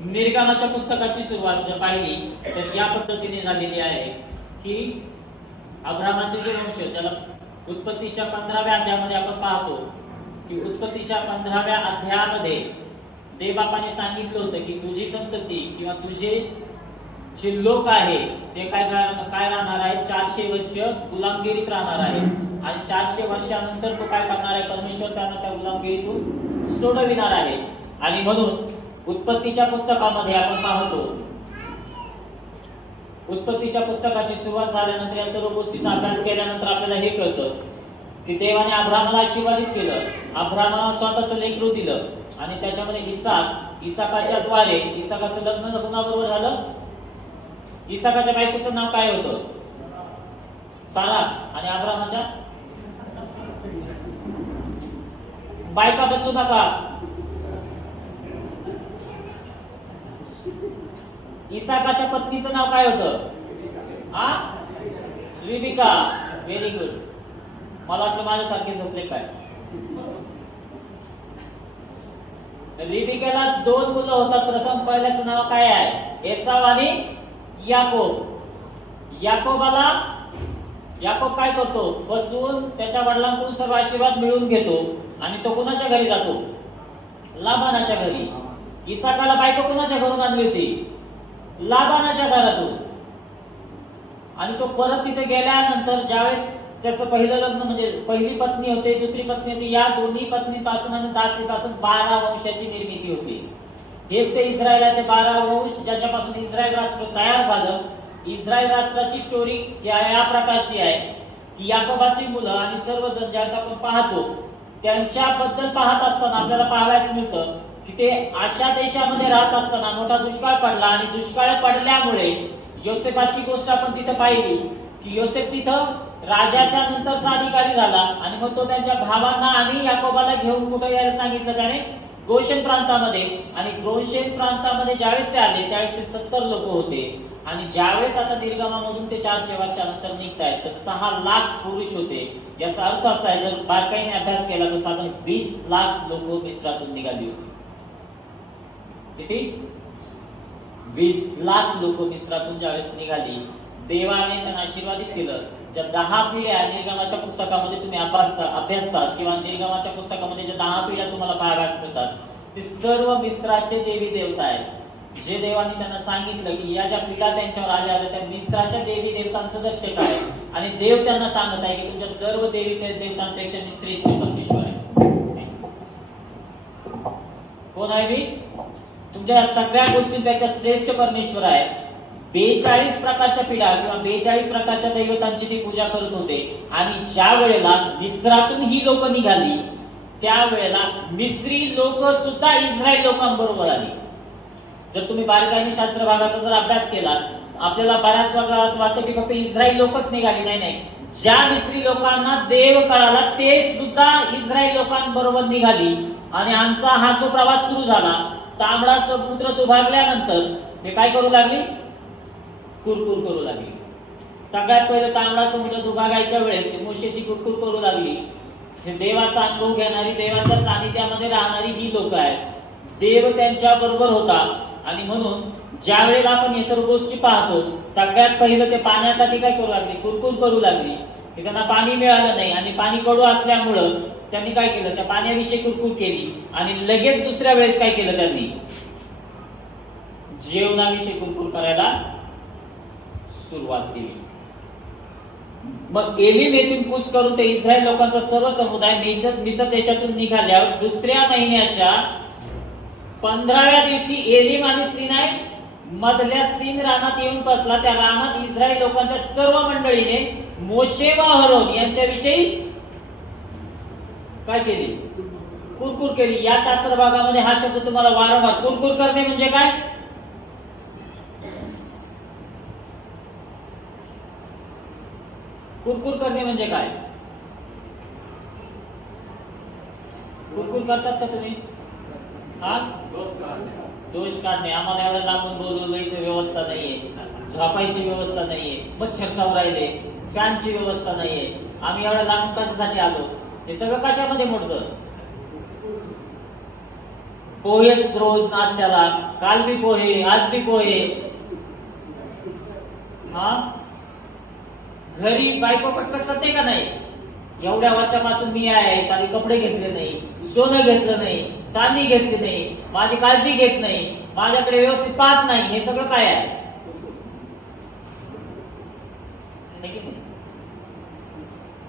निर्गमाच्या पुस्तकाची सुरुवात जर पाहिली तर या पद्धतीने झालेली आहे की अब्रामाचे जे वंश, ज्याला उत्पत्तीच्या 15व्या अध्यायामध्ये आपण पाहतो की उत्पत्तीच्या 15व्या अध्यायामध्ये देवबापाने सांगितलं होतं की तुझी संतती किंवा तुझे जे लोक आहे ते काय राहणार आहे, 400 वर्ष गुलामगिरीत राहणार आहे आणि 400 वर्षानंतर तो काय करणार आहे, परमेश्वर त्यांना त्या गुलामगिरीतून सोडविणार आहे. आणि म्हणून उत्पत्तीच्या पुस्तकामध्ये आपण पाहतो, उत्पत्तीच्या पुस्तकाची सुरुवात झाल्यानंतर या सर्व गोष्टीचा अभ्यास केल्यानंतर आपल्याला हे कळतं की देवाने अब्रामाला आशीर्वादित केलं, अब्रामाला स्वतःचं लेकरू दिलं आणि त्याच्यामध्ये इसाकाच्या द्वारे इसाकाचं लग्न कोणाबरोबर झालं? इसाकाच्या बायकोचं नाव काय होतं? सारा. आणि अब्रामाच्या बायका बदलू नका. इसाकाच्या पत्नीचं नाव काय होतं? रिबिका. Very good. मला वाटलं माझ्यासारखे झोपले काय. रिबिकाला 2 मुलं होतात. प्रथम पहिल्याचं नाव काय आहे? एसाव आणि याकोब. याकोब काय करतो? फसवून त्याच्या वडिलांकडून सर्व आशीर्वाद मिळवून घेतो आणि तो कुणाच्या घरी जातो? लाबानाच्या घरी. इसाकाला बायको कुणाच्या घरून आणली होती? लाबानाच्या घरातून. आणि तो परत तिथे गेल्यानंतर ज्यावेळेस त्याचं पहिलं लग्न, म्हणजे पहिली पत्नी होते, दुसरी पत्नी होती, या दोन्ही पत्नीपासून आणि दासीपासून 12 वंशाची निर्मिती होती. हेच ते इस्रायलाचे 12 वंश ज्याच्यापासून इस्रायल राष्ट्र तयार झालं. इस्रायल राष्ट्राची स्टोरी या प्रकारची आहे की याकोबाची मुलं आणि सर्वजण ज्यास आपण पाहतो त्यांच्याबद्दल पाहत असताना आपल्याला पाहायला मिळतं की ते अशा देशामध्ये राहत असताना मोठा दुष्काळ पडला आणि दुष्काळ पडल्यामुळे योसेफाची गोष्ट आपण तिथं पाहिली की योसेफ तिथं राजाच्या नंतरचा अधिकारी झाला आणि मग तो त्यांच्या भावांना आणि याकोबाला घेऊन कुठे यायला सांगितलं त्याने? गोशेन प्रांतामध्ये. आणि गोशेन प्रांतामध्ये ज्यावेळेस ते आले त्यावेळेस ते 70 लोक होते आणि ज्यावेळेस आता निर्गमामधून ते 400 वर्षानंतर निघतायत तर 6 लाख पुरुष होते. याचा अर्थ असा आहे, जर बारकाईने अभ्यास केला तर साधारण 20 लाख लोक मिस्रातून निघाली होती. किती? 20 लाख लोक मिस्रातून ज्यावेळेस निघाली, देवाने त्यांना आशीर्वादित केलं. ज्या 10 पिढ्या निर्गमाच्या पुस्तकामध्ये तुम्ही अभ्यासतात किंवा निर्गमाच्या पुस्तकामध्ये ज्या 10 पिढ्या तुम्हाला पाहायला मिळतात ते सर्व मिस्राचे देवी देवता आहेत. जे देवाने त्यांना सांगितलं की या ज्या पिढ्या त्यांच्यावर आल्या होत्या त्या मिस्राच्या देवी देवतांचं दर्शक आहे आणि देव त्यांना सांगत आहे की तुमच्या सर्व देवी देवतांपेक्षा मी श्रेष्ठ परमेश्वर आहे. कोण आहे मी? तुमच्या सगळ्या गोष्टींपेक्षा श्रेष्ठ परमेश्वर आहे. 42 प्रकारच्या पिढ्या किंवा 42 प्रकारच्या दैवतांची ते पूजा करत होते. आणि ज्या वेळेला मिस्रातून ही लोक निघाली त्यावेळेला मिस्री लोक सुद्धा इस्रायल लोकांबरोबर आली. जर तुम्ही बारकाईने शास्त्र भागाचा जर अभ्यास केला आपल्याला बऱ्याच वेळा असं वाटतं की फक्त इस्रायल लोकच निघाली. नाही, ज्या मिस्री लोकांना देव कळाला ते सुद्धा इस्रायल लोकांबरोबर निघाली. आणि आमचा हा जो प्रवास सुरू झाला, तांबडा समुद्र दुभागल्यानंतर हे काय करू लागली? कुरकुर करू लागली. सगळ्यात पहिले तांबडा समुद्र दुभागायच्या वेळेस ते मोशेशी कुरकुर करू लागली. हे देवाचा अनुभव घेणारी, देवाच्या सानिध्यामध्ये राहणारी ही लोक आहेत. देव त्यांच्या बरोबर होता. आणि म्हणून ज्या वेळेला आपण हे सर्व गोष्टी पाहतो सगळ्यात पहिलं ते पाण्यासाठी काय करू लागली? कुरकुर करू लागली. की त्यांना पाणी मिळालं नाही आणि पाणी कडू असल्यामुळं त्यांनी काय केलं? त्या पाण्याविषयी कुरकुर केली. आणि लगेच दुसऱ्या वेळेस काय केलं? त्यांनी जेवणाविषयी कुरकुर करायला सुरुवात केली. मग एलिम येथून कूच करून ते इस्रायल लोकांचा सर्व समुदाय मिस्र देशातून निघाल्यावर दुसऱ्या महिन्याच्या 15व्या दिवशी एलिम आणि सिनाय मधल्या सीन रानात येऊन बसला. त्या रानात इस्रायल लोकांच्या सर्व मंडळीने मोशे व अहरोन यांच्याविषयी काय केली? कुरकुर केली. या शास्त्र भागामध्ये हा शब्द तुम्हाला वारंवार, कुरकुर करणे म्हणजे काय? कुरकुर करणे म्हणजे काय? कुरकुर करतात का तुम्ही? हा, दोष काढणे. आम्हाला एवढं लांबून बोलवलं, इथे व्यवस्था नाहीये, झोपायची व्यवस्था नाहीये, मच्छर चावरायले, फॅनची व्यवस्था नाहीये, आम्ही एवढं लांबून कशासाठी आलो? हे सगळं कशामध्ये मोडतं? पोहेच रोज नाश्त्याला, काल बी पोहे, आज बी पोहे. हा, घरी बायको कटकट करते का नाही? एवढ्या वर्षापासून मी आहे, साधे कपडे घेतले नाही, सोनं घेतलं नाही, चांदी घेतली नाही, माझी काळजी घेत नाही, माझ्याकडे व्यवस्थित पाहत नाही, हे सगळं काय आहे?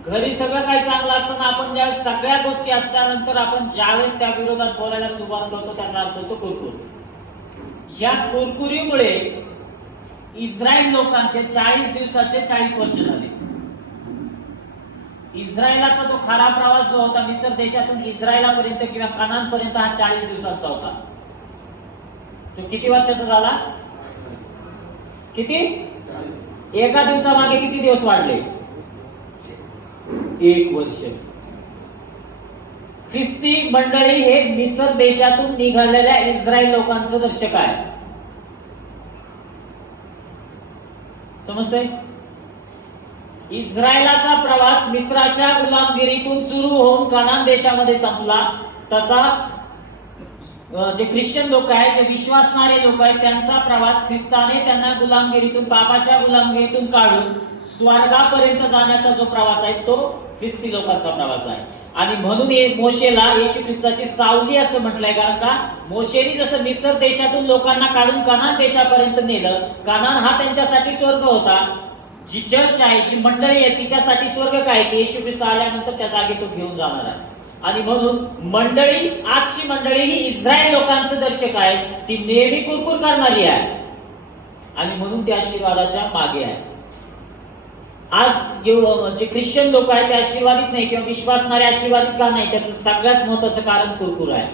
घरी सगळं काही चांगलं असताना आपण ज्यावेळेस सगळ्या गोष्टी असल्यानंतर आपण ज्यावेळेस त्या विरोधात बोलायला सुरुवात करतो त्याचा अर्थ होतो कुरकुर. या कुरकुरीमुळे इस्रायल लोकांचे 40 दिवसाचे 40 वर्ष झाले. इस्रायलाचा तो खरा प्रवास जो होता मिस्र देशातून इस्रायलापर्यंत किंवा कनानपर्यंत हा 40 दिवसांचा होता. तो किती वर्षाचा झाला? किती? एका दिवसामागे किती दिवस वाढले? 1 वर्ष. ख्रिस्ती मंडळी हे मिस्र देशातून निघालेल्या इस्रायल लोकांचं दर्शक आहे. समजतंय? इस्रायलाचा प्रवास मिस्राच्या गुलामगिरीतून सुरू होऊन कनान देशामध्ये संपला. तसा जे ख्रिश्चन लोक आहेत, जे विश्वासणारे लोक आहेत, त्यांचा प्रवास ख्रिस्ताने त्यांना गुलामगिरीतून, पापाच्या गुलामगिरीतून काढून स्वर्गापर्यंत जाण्याचा जो प्रवास आहे तो ख्रिस्ती लोकांचा प्रवास आहे. आणि म्हणून मोशेला येशू ख्रिस्ताची सावली असं म्हटलंय, कारण का मोशेने जसं मिस्र देशातून लोकांना काढून कनान देशापर्यंत नेलं, कनान हा त्यांच्यासाठी स्वर्ग होता. जी चर्च आहे, जी मंडळी आहे, तिच्यासाठी स्वर्ग काय की येशू ख्रिस्त आल्यानंतर त्या जागी तो घेऊन जाणार आहे. आणि म्हणून मंडळी, आजची मंडळी ही इस्रायल लोकांचं दर्शक आहे. ती नेहमी कुरकुर करणारी आहे आणि म्हणून त्या आशीर्वादाच्या मागे आहे. आज जे ख्रिश्चन लोक आहेत ते आशीर्वादित नाही किंवा विश्वासणारे आशीर्वादित का नाही, त्याचं सगळ्यात महत्वाचं कारण कुरकुर आहे.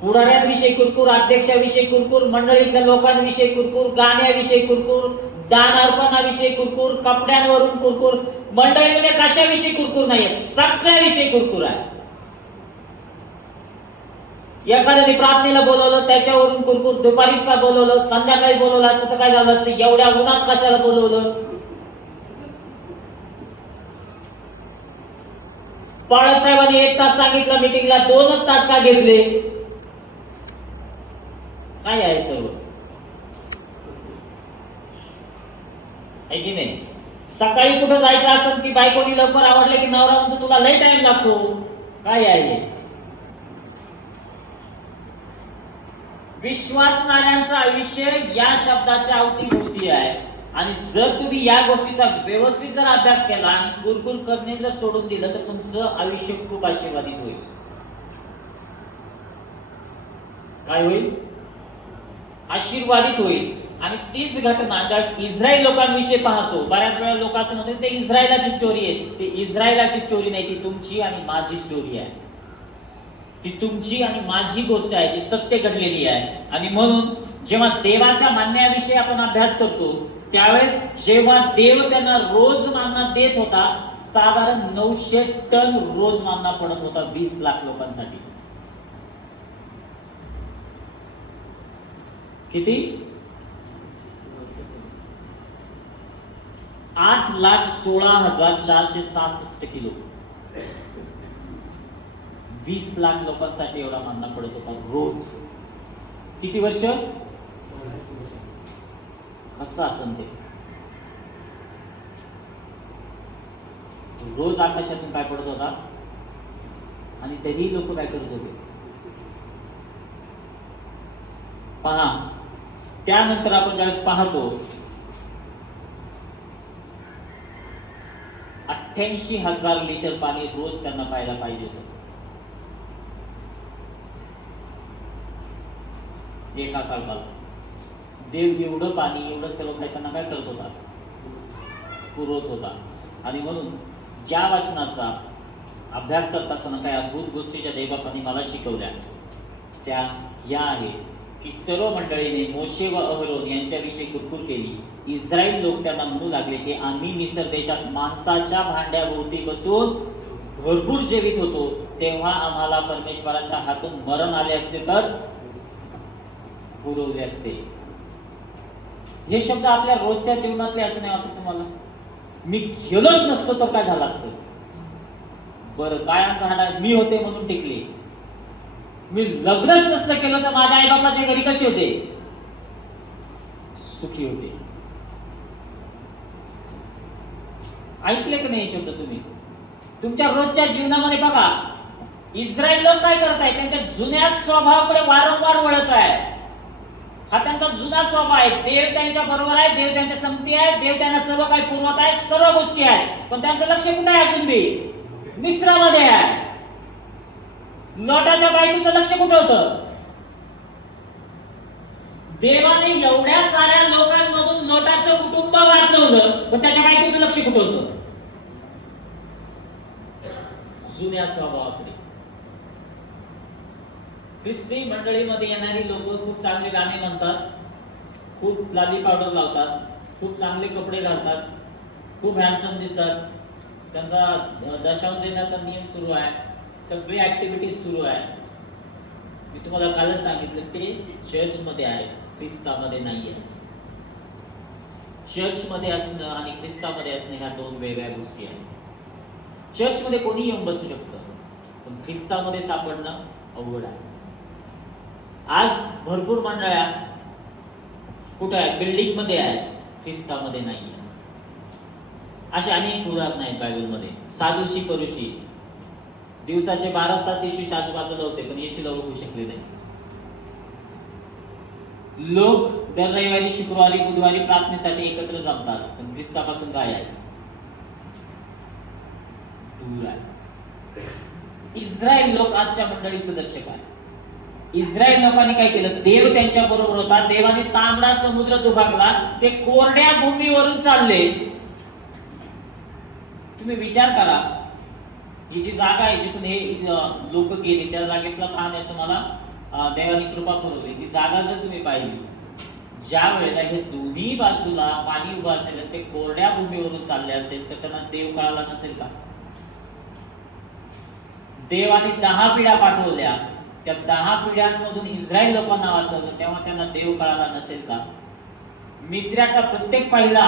पुढाऱ्यांविषयी कुरकुर, अध्यक्षाविषयी कुरकुर, मंडळीतल्या लोकांविषयी कुरकुर, गाण्याविषयी कुरकुर, दान अर्पणाविषयी कुरकुर, कपड्यांवरून कुरकुर. मंडळीमध्ये कशाविषयी कुरकुर नाहीये, सगळ्याविषयी कुरकुर आहे. एखाद्याने प्रार्थनेला बोलवलं त्याच्यावरून कुरकुर, दुपारीच का बोलवलं, संध्याकाळी बोलवलं असतं तर काय झालं असतं, एवढ्या उन्हात कशाला बोलवलं. पाळक साहेबांनी 1 तास सांगितलं मीटिंगला, 2च तास का घेतले? काय आहे सर्व? आहे की नाही? सकाळी कुठं जायचं असेल की बायकोनी लवकर आवडले की नवरा म्हणतो तुला लय टाइम लागतो. काय आहे? विश्वासणाऱ्यांचं आयुष्य या शब्दाच्या अवतीभोवती आहे. आणि जर तुम्ही या गोष्टीचा व्यवस्थित जर अभ्यास केला आणि कुरकुर करणे जर सोडून दिलं तर तुमचं आयुष्य खूप आशीर्वादित होईल. काय होईल? आशीर्वादित होईल. आणि तीच घटना ज्यावेळेस इस्रायल लोकांविषयी पाहतो, बऱ्याच वेळा लोक असं म्हणतात ते इस्रायलाची स्टोरी आहे. ते इस्रायलाची स्टोरी नाही, ती तुमची आणि माझी स्टोरी आहे. ती तुमची आणि माझी गोष्ट आहे जी सत्य घडलेली आहे. आणि म्हणून जेव्हा देवाच्या मान्याविषयी आपण अभ्यास करतो त्यावेळेस जेव्हा देव त्यांना रोज मानना देत होता, साधारण 900 टन रोज मानना पडत होता 20 लाख लोकांसाठी. किती? 8,16,466 किलो. 20 लाख लोकांसाठी एवढा मानना पडत होता रोज. किती वर्ष? कसं असेल ते? रोज आकाशातून काय पडत होता आणि तरी लोक काय करत होते पहा. त्यानंतर आपण ज्यावेळेस पाहतो 88,000 लिटर पाणी रोज त्यांना प्यायला पाहिजे होतं एका काळात. देव एवढं पाणी, एवढं सर्व काही त्यांना काय करत होता? पुरवत होता. आणि म्हणून या वचनाचा अभ्यास करत असताना काही अद्भुत गोष्टी ज्या देवबापांनी मला शिकवल्या त्या या आहे की सर्व मंडळीने मोशे व अहरोन यांच्याविषयी कुरकुर केली. इस्रायल लोक त्यांना म्हणू लागले की आम्ही मिस्र देशात माणसाच्या भांड्याभोवती बसून भरपूर जेवित होतो, तेव्हा आम्हाला परमेश्वराच्या हातून मरण आले असते तर पुरवले असते. हे शब्द आपल्या रोजच्या जीवनातले असं नाही वाटत तुम्हाला? मी गेलोच नसतो तर काय झालं असतं? बरं, पायांचा हाडा मी होते म्हणून टिकले. मी लग्नच नसलं केलं तर माझ्या आई बापाच्या घरी कसे होते? सुखी होते. ऐकले की नाही शब्द तुम्ही? तुमच्या रोजच्या जीवनामध्ये बघा, इस्रायल लोक काय करताय? त्यांच्या जुन्या स्वभावाकडे वारंवार वळत आहे. हा त्यांचा जुना स्वभाव आहे. देव त्यांच्या बरोबर आहे, देव त्यांच्या संगती आहे, देव त्यांना सर्व काही पुरवत आहे, सर्व गोष्टी आहेत. पण त्यांचं लक्ष कुठे आहे? अजून बी मिस्रामध्ये आहे. लोटाच्या बायकोचं लक्ष कुठे होतं? देवाने एवढ्या साऱ्या लोकांमधून लोटाचं कुटुंब वाचवलं, पण त्याच्या बायकोचं लक्ष कुठे होतं? जुन्या स्वभावाकडे. ख्रिस्ती मंडळीमध्ये येणारी लोक खूप चांगले गाणे म्हणतात, खूप लाली पावडर लावतात, खूप चांगले कपडे घालतात, खूप हँडसम दिसतात, त्यांचा दशांश देण्याचा नियम सुरू आहे, सगळी ऍक्टिव्हिटीज सुरू आहे. मी तुम्हाला कालच सांगितलं ते चर्च मध्ये आहे, ख्रिस्तामध्ये नाही आहे. चर्च मध्ये असणं आणि ख्रिस्तामध्ये असणं ह्या दोन वेगळ्या गोष्टी आहेत. चर्च मध्ये कोणी येऊन बसू शकतं, पण ख्रिस्तामध्ये सापडणं अवघड आहे. आज भरपूर मंडळ्या कुठे आहे? बिल्डिंग मध्ये आहे, ख्रिस्तामध्ये नाही आहे. अशी अनेक उदाहरणं आहेत बायबलमध्ये. साधुशी परुशी दिवसाचे 12 तास येशूच्या आजूबाजूला होते, पण येशूला ओळखू शकले नाही. लोक दर रविवारी, शुक्रवारी, बुधवारी प्रार्थनेसाठी एकत्र जमतात, पण ख्रिस्तापासून काय आहे? दूर आहे. इस्रायल लोक आजच्या मंडळीचं दर्शक आहे. इस्रायल लोकांनी काय केलं? देव त्यांच्या बरोबर होता, देवाने तांबडा समुद्र दुभागला, ते कोरड्या भूमीवरून चालले. तुम्ही विचार करा, ही जी जागा आहे जिथून हे लोक गेले, त्या जागेतला पाहण्याचं मला देवानी कृपा पुरवली. ती जागा जर तुम्ही पाहिली, ज्या वेळेला हे दोन्ही बाजूला पाणी उभं असेल, ते कोरड्या भूमीवरून चालले असेल, तर त्यांना देव कळाला नसेल का? देवाने 10 पिढ्या पाठवल्या, त्या 10 पिढ्यांमधून इस्रायल लोकांना वाचवलं, तेव्हा त्यांना देव कळाला नसेल का? मिस्राचा प्रत्येक पहिला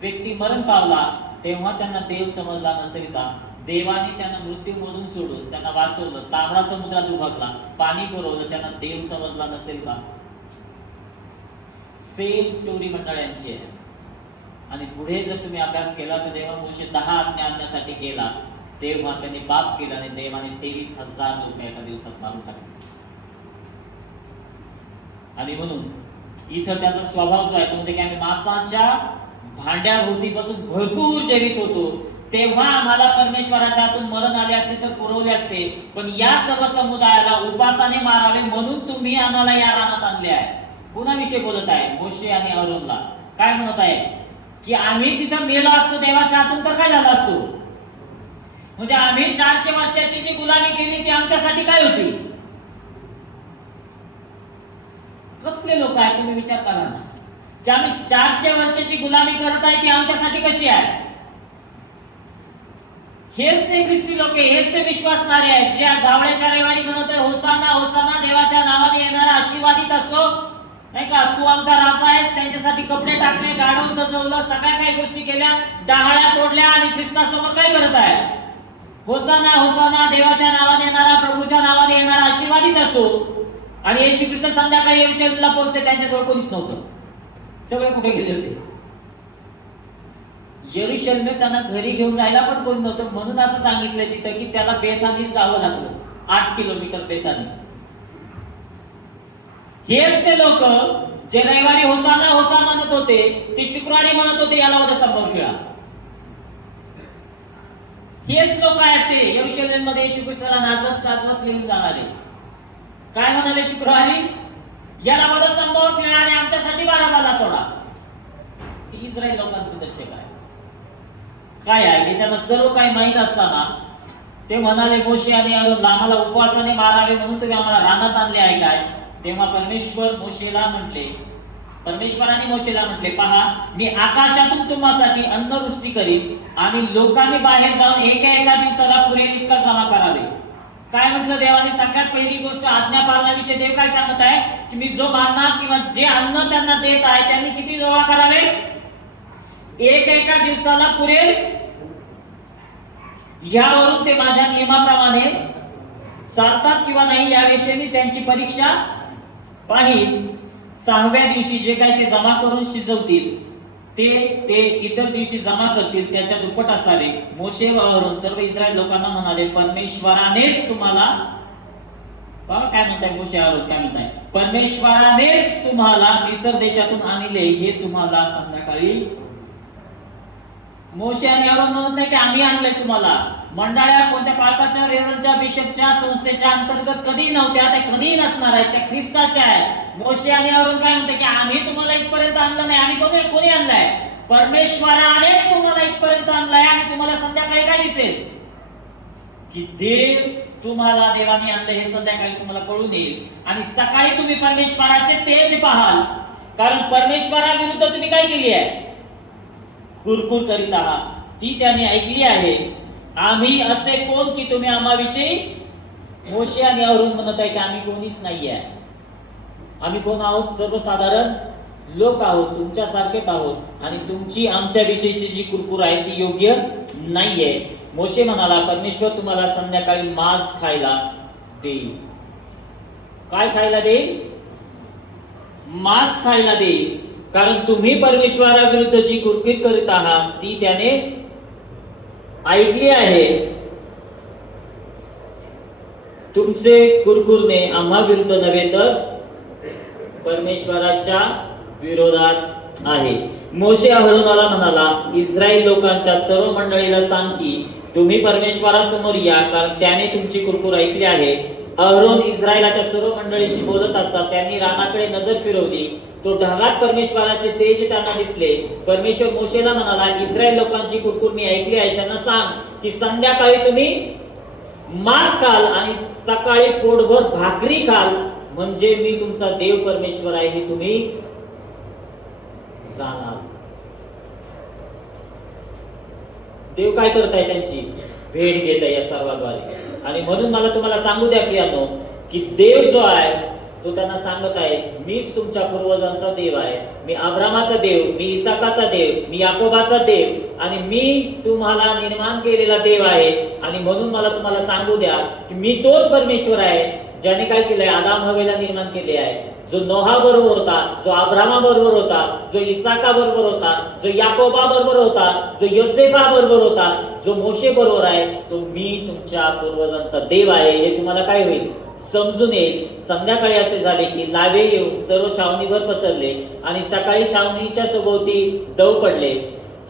व्यक्ती मरण पावला, तेव्हा त्यांना देव समजला नसेल का? देवाने त्यांना मृत्यूमधून सोडून त्यांना वाचवलं, तांबडा समुद्रात उभारला, पाणी पुरवलं, त्यांना देव समजला नसेल का? सेम स्टोरी मंडळांची आहे. आणि पुढे जर तुम्ही अभ्यास केला तर तेव्हा मोशे 10 आज्ञा आणण्यासाठी गेला, तेव्हा त्यांनी पाप केला आणि देवाने 23,000 लोक एका दिवसात मारून टाकले. आणि म्हणून इथं त्याचा स्वभाव जो आहे तो म्हणजे की आम्ही मांसाच्या भांड्याभोवतीपासून भरपूर जेवित होतो, तेव्हा आम्हाला परमेश्वराच्या हातून मरण आले असते तर पुरवले असते, पण या सर्व समुदायाला उपासाने मारावे म्हणून तुम्ही आम्हाला या रानात आणले आहे. कुणाविषयी बोलत आहे? मोशे आणि अहरोनला. काय म्हणत आहे? की आम्ही तिथं मेलो असतो देवाच्या हातून तर काय झालं असतो? म्हणजे आम्ही 400 वर्षाची जी गुलामी केली ती आमच्यासाठी काय होती? कसले लोक आहेत तुम्ही विचार करा ना, की आम्ही 400 वर्षाची गुलामी करत आहे, ती आमच्यासाठी कशी आहे? हेच ते ख्रिस्ती लोक, हेच ते विश्वासणारे आहेत, जे जावळ्याच्या रविवारी म्हणत आहे होसाना होसाना, देवाच्या नावाने येणारा आशीर्वादित असो, नाही का? तू आमचा राजा आहेस. त्यांच्यासाठी कपडे टाकले, गाढव सजवलं, सगळ्या काही गोष्टी केल्या, डहाळ्या तोडल्या आणि ख्रिस्तासमोर काय करत आहे? होसाना होसाना, देवाच्या नावाने येणारा, प्रभूच्या नावाने येणारा आशीर्वादित असो. आणि येशू ख्रिस्त संध्याकाळी यरूशलेमला पोहोचले, त्यांच्याजवळ कोणीच नव्हतं, सगळे कुठे गेले होते? यरूशलेम त्यांना घरी घेऊन जायला पण कोणी नव्हतं, म्हणून असं सांगितलं तिथं की त्याला बेथानीच जावं लागलं, 8 किलोमीटर बेथानी. हेच ते लोक जे रविवारी होसाना होसा म्हणत होते, ते शुक्रवारी म्हणत होते याला वधस्तंभावर खिळा. हेच लोक आहेत ते यरूशलेम मध्ये येशू ख्रिस्ताला नाचत गाजवत घेऊन जाणारे. काय म्हणाले शुक्रवारी? याला वधस्तंभावर खिळा आणि आमच्यासाठी बाराबाला सोडा. इस्रायल लोकांचं दर्शक आहे. काय आहे की त्यांना सर्व काही माहीत असताना ते म्हणाले मोशे आणि अहरोनला, आम्हाला उपवासाने मारावे म्हणून तुम्ही आम्हाला रानात आणले आहे काय? तेव्हा परमेश्वराने मोशेला म्हटले, पहा मी आकाशातून तुम्हासाठी अन्नवृष्टी करीन आणि लोकांनी बाहेर जाऊन एका दिवसाला पुरेल इतका जमा करावे. काय म्हटलं देवाने? सगळ्यात पहिली गोष्ट आज्ञा पाळण्याविषयी देव काय सांगत आहे? की मी जो मानना किंवा जे अन्न त्यांना देत आहे त्यांनी किती जमा करावे? एका दिवसाला पुरेल. यावरून ते माझ्या नियमाप्रमाणे चालतात किंवा नाही याविषयी मी त्यांची परीक्षा पाहिल. 6व्या दिवशी जे काही ते जमा करून शिजवतील ते इतर दिवशी जमा करतील त्याच्या दुप्पट असावे. मोशे व अहरोन सर्व इस्रायल लोकांना म्हणाले, परमेश्वरानेच तुम्हाला, काय म्हणताय मोशे अहरोन काय म्हणताय, परमेश्वरानेच तुम्हाला मिस्र देशातून आणले हे तुम्हाला संध्याकाळी. मोशे आणि अहरोन म्हणत नाही की आम्ही आणले तुम्हाला. मंडळ्या कोणत्या पालकाच्या, रेव्हरंडच्या, बिशपच्या संस्थेच्या अंतर्गत कधी नव्हत्या, त्या कधी नसणार आहेत, त्या ख्रिस्ताच्या आहेत. मोशे आणि अहरोन काय म्हणते की आम्ही तुम्हाला इथपर्यंत आणलं नाही. आम्ही कोणी आणलाय? परमेश्वरानेच तुम्हाला इथपर्यंत आणलाय. आणि तुम्हाला संध्याकाळी काय दिसेल की देव तुम्हाला देवाने आणलं हे संध्याकाळी तुम्हाला कळून येईल. आणि सकाळी तुम्ही परमेश्वराचे तेज पाहाल. कारण परमेश्वराविरुद्ध तुम्ही काय केली आहे? कुरकुर करीत आहात. ती त्याने ऐकली आहे. आम्ही असे कोण की तुम्ही आम्हाविषयी. मोशे आणि अहरोन म्हणत आहे की आम्ही कोणीच नाही आहे. आम्ही कोण आहोत? सर्वसाधारण लोक आहोत, तुमच्यासारखेच आहोत. आणि तुमची आमच्या विषयीची जी कुरकुर आहे ती योग्य नाहीये. मोशे म्हणाला, परमेश्वर तुम्हाला संध्याकाळी मांस खायला देईल. काय खायला देईल? मांस खायला देईल. कारण तुम्ही परमेश्वराविरुद्ध जी कुरकुर करीत आहात ती त्याने ऐकली आहे. तुमचे कुरकुरणे आम्हा विरुद्ध नव्हे तर परमेश्वराच्या विरोधात आहे. मोशे अहरोनाला म्हणाला, इस्रायल लोकांच्या सर्व मंडळीला सांग की तुम्ही परमेश्वरासमोर या, कारण त्याने तुमची कुरकुर ऐकली आहे. अहरोन इस्रायलाच्या सर्व मंडळीशी बोलत असतात त्यांनी रानाकडे नजर फिरवली. तो ढगात परमेश्वराचे तेज त्यांना दिसले. परमेश्वर मोशेला म्हणाला, इस्रायल लोकांची कुरकुर मी ऐकली आहे. त्यांना सांग की संध्याकाळी तुम्ही मांस खाल आणि सकाळी पोटभर भाकरी खाल, म्हणजे मी तुमचा देव परमेश्वर आहे हे तुम्ही जाणार. देव काय करताय? त्यांची भेट घेत आहे या सर्वाद्वारे. आणि म्हणून मला तुम्हाला सांगू द्या प्रियानो की देव जो आहे तो त्यांना सांगत आहे, मीच तुमच्या पूर्वजांचा देव आहे. मी अब्रामाचा देव, मी इसाकाचा देव, मी याकोबाचा देव आणि मी तुम्हाला निर्माण केलेला देव आहे. आणि म्हणून मला तुम्हाला सांगू द्या की मी तोच परमेश्वर आहे ज्याने काय केलंय? आदाम हवेला निर्माण केले आहे. जो नोहा बरोबर होता, जो अब्रामा बरोबर होता, जो इसाका बरोबर होता, जो याकोबा बरोबर होता, जो योसेफा बरोबर होता, जो मोशे बरोबर आहे, तो मी तुमच्या पूर्वजांचा देव आहे हे तुम्हाला काय होईल? समजून येईल. संध्याकाळी असे झाले की लावे येऊन सर्व छावणीवर पसरले आणि सकाळी छावणीच्या सभोवती दव पडले.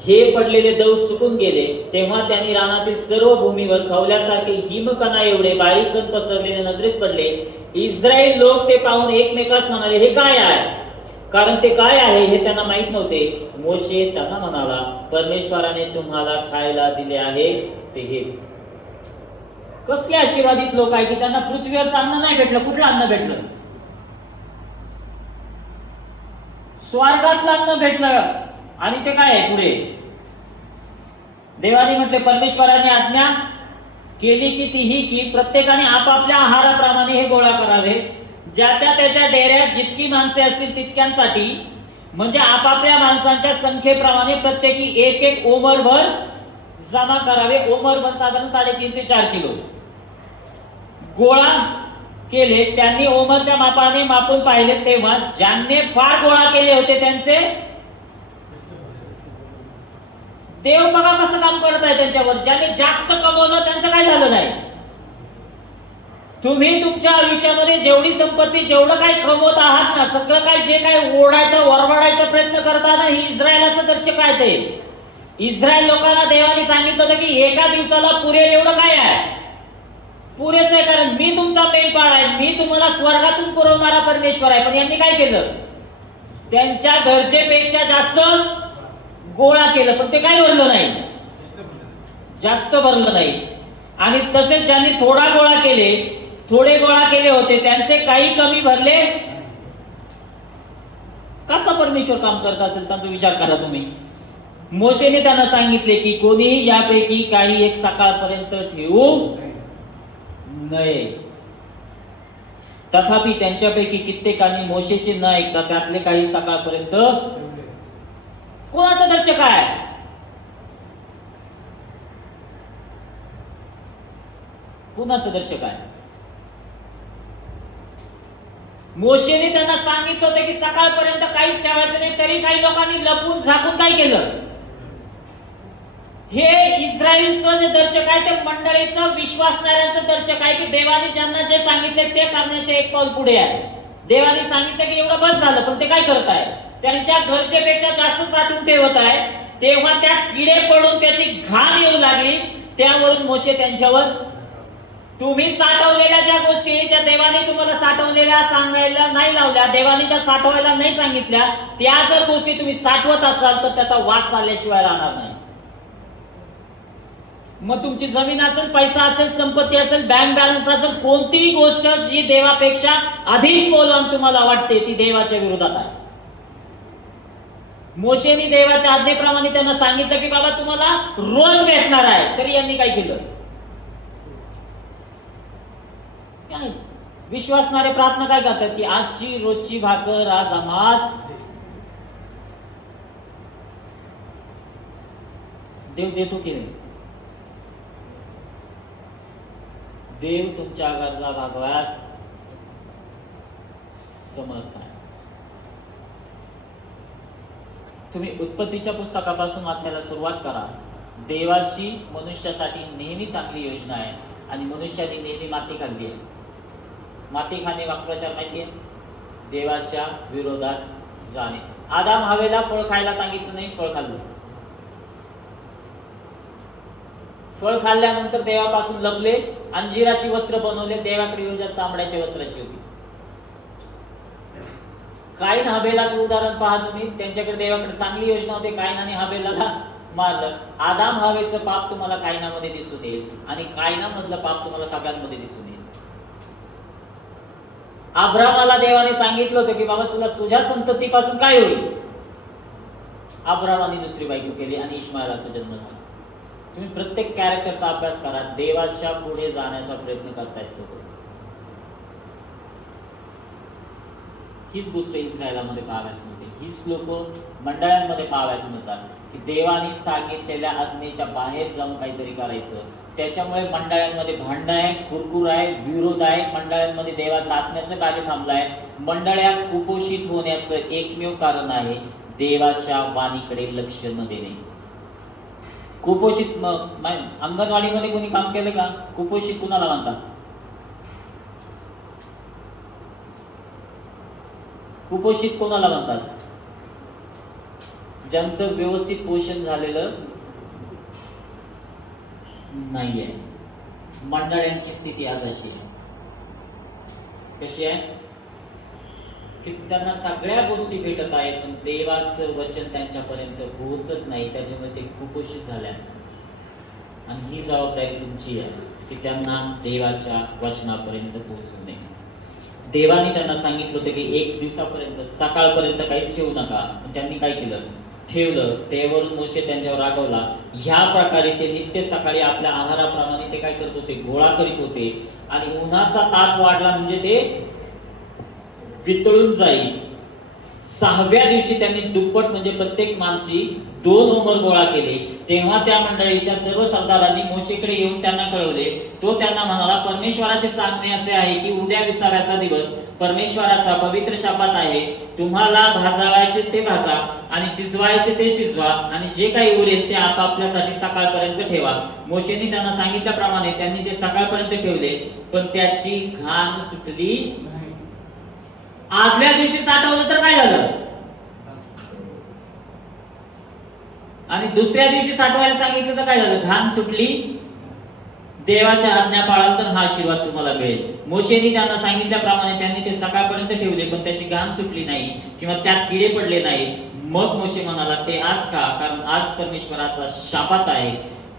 हे पडलेले दव सुकून गेले. तेव्हा त्यांनी रानातील सर्व भूमीवर खवल्यासारखे हिमकणा एवढे बारीक कण पसरलेले नजरेस पडले. इस्रायल लोक ते पाहून एकमेकास म्हणाले, हे काय आहे? कारण ते काय आहे हे त्यांना माहित नव्हते. मोशे त्यांना म्हणाला, परमेश्वराने तुम्हाला खायला दिले आहे ते हेच. कसले आशीर्वादित लोक आहे की त्यांना पृथ्वीवरचं अन्न नाही भेटलं. कुठलं अन्न भेटलं? स्वर्गातलं अन्न भेटलं. आणि ते काय आहे पुढे? देवाने म्हटले, परमेश्वराने आज्ञा केली की तीही की प्रत्येकाने आपापल्या आहाराप्रमाणे हे गोळा करावे. ज्याच्या त्याच्या डेऱ्यात जितकी माणसे असतील तितक्यांसाठी, म्हणजे आपापल्या माणसांच्या संख्येप्रमाणे प्रत्येकी एक एक ओमरभर जमा करावे. ओमरभर साधारण 3.5 ते 4 किलो गोळा केले. त्यांनी ओमरच्या मापाने मापून पाहिले. तेव्हा ज्यांनी फार गोळा केले होते त्यांचे देव बघा कसं काम करत आहे त्यांच्यावर. ज्यांनी जास्त कमवलं त्यांचं काय झालं नाही. तुम्ही तुमच्या आयुष्यामध्ये जेवढी संपत्ती, जेवढं काही कमवत आहात ना, सगळं काही जे काही ओढायचा वरवडायचा प्रयत्न करता ना, ही इस्रायलाचं दर्शक आहे. ते इस्रायल लोकांना देवाने सांगितलं होतं की एका दिवसाला पुरेल एवढं काय आहे? पुरेसं आहे. कारण मी तुमचा मेंढपाळ आहे, मी तुम्हाला स्वर्गातून पुरवणारा परमेश्वर आहे. पण यांनी काय केलं? त्यांच्या गरजेपेक्षा जास्त गोळा केलं, पण ते काय भरलं नाही, जास्त भरलं नाही. आणि तसेच ज्यांनी थोडे गोळा केले होते त्यांचे काही कमी भरले. कसा परमेश्वर काम करत असेल त्यांचा विचार करा तुम्ही. मोशेने त्यांना सांगितले की कोणी यापैकी काही एक सकाळपर्यंत ठेवू नये. तथापि त्यांच्यापैकी कित्येकांनी मोशेचे न ऐकता त्यातले काही सकाळपर्यंत. कोणाचं दर्शक आहे? कोणाचं दर्शक आहे? मोशेने त्यांना सांगितलं होतं की सकाळपर्यंत काहीच ठेवायचं नाही, तरी काही लोकांनी लपून झाकून काय केलं? हे इस्रायलचं जे दर्शक आहे ते मंडळीचं विश्वासणाऱ्यांचं दर्शक आहे की देवाने ज्यांना जे सांगितले ते करण्याचे एक पाऊल पुढे आहे. देवाने सांगितलं की एवढं बस झालं, पण ते काय करत आहे? त्यांच्या गरजेपेक्षा जास्त साठवून ठेवत आहे. तेव्हा त्या किडे पडून त्याची घाण येऊ लागली. त्यावरून मोशे त्यांच्यावर, तुम्ही साठवलेल्या ज्या गोष्टी ज्या देवाने तुम्हाला साठवलेल्या सांगायला नाही लावल्या, देवाने ज्या साठवायला नाही सांगितल्या, त्या जर गोष्टी तुम्ही साठवत असाल तर त्याचा वास चालल्याशिवाय राहणार नाही. मग तुमची जमीन असेल, पैसा असेल, संपत्ती असेल, बँक बॅलन्स असेल, कोणतीही गोष्ट जी देवापेक्षा अधिक मौल्यवान तुम्हाला वाटते ती देवाच्या विरोधात आहे. मोशेने देवाच्या आज्ञेप्रमाणे त्यांना सांगितलं की बाबा तुम्हाला रोज भेटणार आहे, तरी यांनी काय केलं? विश्वासणारे प्रार्थना काय करतात की आजची रोजची भाकर आज आम्हास देव देतो की नाही? देव तुमच्या गरजा भागवास समर्थ आहे. तुम्ही उत्पत्तीच्या पुस्तकापासून वाचायला सुरुवात करा. देवाची मनुष्यासाठी नेहमी चांगली योजना आहे आणि मनुष्याने नेहमी माती खाल्ली आहे. माती खाणे वाक्प्रचार माहिती आहे? देवाच्या विरोधात जाणे. आदाम हवेला फळ खायला सांगितलं नाही, फळ खाल्लं. फळ खाल्ल्यानंतर देवापासून लपले, अंजिराची वस्त्र बनवले, देवाकडे योजना चामड्याच्या वस्त्राची होती. काईन हबेलाचं उदाहरण पहा तुम्ही. त्यांच्याकडे देवाकडे चांगली योजना होती, काईनाने हबेलाला मारलं. आदाम हवेचं पाप तुम्हाला काईनामध्ये दिसून येईल आणि काईनामधलं पाप तुम्हाला सगळ्यांमध्ये दिसून येईल. अब्रामाला देवाने सांगितलं होतं की बाबा तुला तुझ्या संततीपासून काय होईल? अब्रामाने दुसरी बायको केली आणि इश्माएलाचा जन्म झाला. तुम्ही प्रत्येक कॅरेक्टरचा अभ्यास करा. देवाच्या पुढे जाण्याचा प्रयत्न करतायत लोक. हीच गोष्ट इस्रायलामध्ये पाहाव्यास मिळते. हीच लोक मंडळांमध्ये पाहाव्यास मिळतात की देवाने सांगितलेल्या आज्ञेच्या बाहेर जाऊन काहीतरी करायचं. त्याच्यामुळे मंडळांमध्ये भांडण आहे, कुरकुर आहे, विरोध आहे. मंडळांमध्ये देवाच्या आत्म्याचं कार्य थांबलं आहे. मंडळ्या कुपोषित होण्याचं एकमेव कारण आहे देवाच्या वाणीकडे लक्ष न देणे. कुपोषित अंगणवाडीमध्ये कोणी काम केलं का? कुपोषित कुणाला म्हणतात? कुपोषित कोणाला म्हणतात? ज्यांचं व्यवस्थित पोषण झालेलं नाहीये. मंडळांची स्थिती आज अशी आहे. कशी आहे की त्यांना सगळ्या गोष्टी भेटत आहेत पण देवाचं वचन त्यांच्यापर्यंत पोहोचत नाही. त्याच्यामुळे ते कुपोषित झाले. आणि ही जबाबदारी तुमची आहे की त्यांना देवाच्या वचनापर्यंत पोहोचवणे. देवाने त्यांना सांगितलं होतं की एक दिवसापर्यंत, सकाळपर्यंत काहीच ठेवू नका. पण त्यांनी काय केलं? ठेवलं. त्यावरून मोशे त्यांच्यावर रागवला. ह्या प्रकारे ते नित्य सकाळी आपल्या आहाराप्रमाणे ते काय करत होते? गोळा करीत होते. आणि उन्हाचा ताप वाढला म्हणजे ते वितळून जाईल. 6व्या दिवशी त्यांनी दुप्पट म्हणजे प्रत्येक माणसी 2 ओमर गोळा केले. तेव्हा त्या मंडळीच्या सर्व सरदारांनी मोशेकडे येऊन त्यांना कळवले. तो त्यांना म्हणाला, परमेश्वराचे सांगणे असे आहे की उद्या 20व्याचा दिवस परमेश्वराचा पवित्र शब्बात आहे. तुम्हाला भाजावायचे ते भाजा आणि शिजवायचे ते शिजवा आणि जे काही उरेल ते आपापल्यासाठी सकाळपर्यंत ठेवा. मोशेने त्यांना सांगितल्याप्रमाणे त्यांनी ते सकाळपर्यंत ठेवले. पण त्याची घाण सुटली. आदल्या दिवशी साठवलं तर काय झालं? आणि दुसऱ्या दिवशी साठवायला सांगितलं तर काय झालं? घाण सुटली. देवाच्या आज्ञा पाळाल तर हा आशीर्वाद तुम्हाला मिळेल. मोशेने त्यांना सांगितल्याप्रमाणे त्यांनी ते सकाळपर्यंत ठेवले पण त्याची घाण सुटली नाही किंवा त्यात किडे पडले नाहीत. मग मोशे म्हणाला, ते आज खा, कारण आज परमेश्वराचा शब्बात आहे.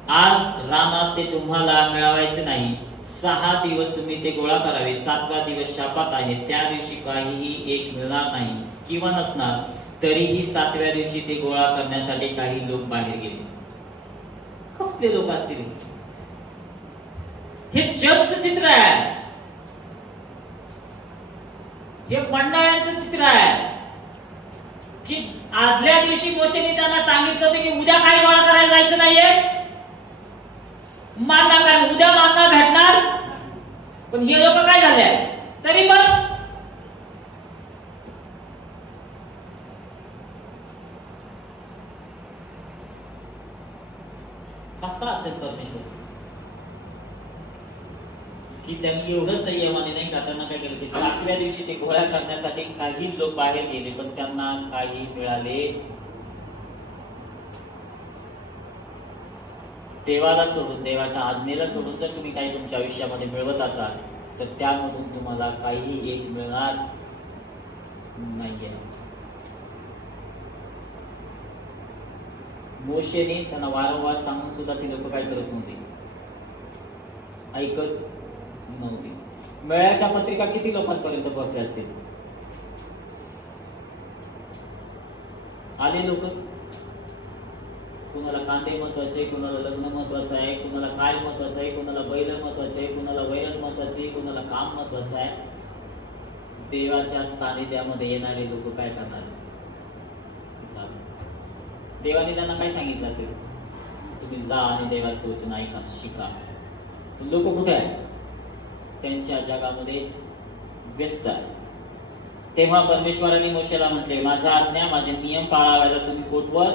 आज रानात ते तुम्हाला मिळवायचे नाही. 6 दिवस तुम्ही ते गोळा करावे. 7वा दिवस शब्बात आहे. त्या दिवशी काहीही एक मिळणार नाही किंवा नसणार. तरीही 7व्या दिवशी ते गोळा करण्यासाठी काही लोक बाहेर गेले. कसले लोक असतील? हे जगचं चित्र आहे. हे मंडळांचं चित्र आहे की आदल्या दिवशी मोशेने त्यांना सांगितलं होतं की उद्या काही गोळा करायला जायचं नाहीये. मान्य कारण उद्या मान्य भेटणार. पण हे लोक काय झाले? तरी पण कसा असेल परमेश्वर की त्यांनी एवढं संयमाने नाही का त्यांना काय केलं की 7व्या दिवशी ते गोळ्या करण्यासाठी काही लोक बाहेर गेले पण त्यांना काही मिळाले. देवाला सोडून, देवाच्या आज्ञेला सोडून जर तुम्ही काही तुमच्या आयुष्यामध्ये मिळवत असाल तर त्यामधून तुम्हाला काही एक मिळणार नाहीये. मोशेने त्यांना वारंवार सांगून सुद्धा ती लोक काय करत नव्हती, ऐकत नव्हती. मेळ्याच्या पत्रिका किती लोकांपर्यंत पोहोचल्या असतील? आले लोक, कुणाला कांदे महत्वाचे, कुणाला लग्न महत्वाचं आहे, कुणाला काय महत्वाचं आहे, कुणाला बैल महत्वाचे आहे, कुणाला वैरण महत्वाचे आहे, कुणाला काम महत्वाचं आहे. देवाच्या सानिध्यामध्ये येणारे लोक काय करणार? देवाने त्यांना काय सांगितलं असेल? तुम्ही जा आणि देवाचं वचन ऐका, शिका. लोक कुठे आहेत? त्यांच्या जगामध्ये व्यस्त आहे. तेव्हा परमेश्वराने मोशेला म्हटले, माझ्या आज्ञा, माझे नियम पाळायला तुम्ही कोटवर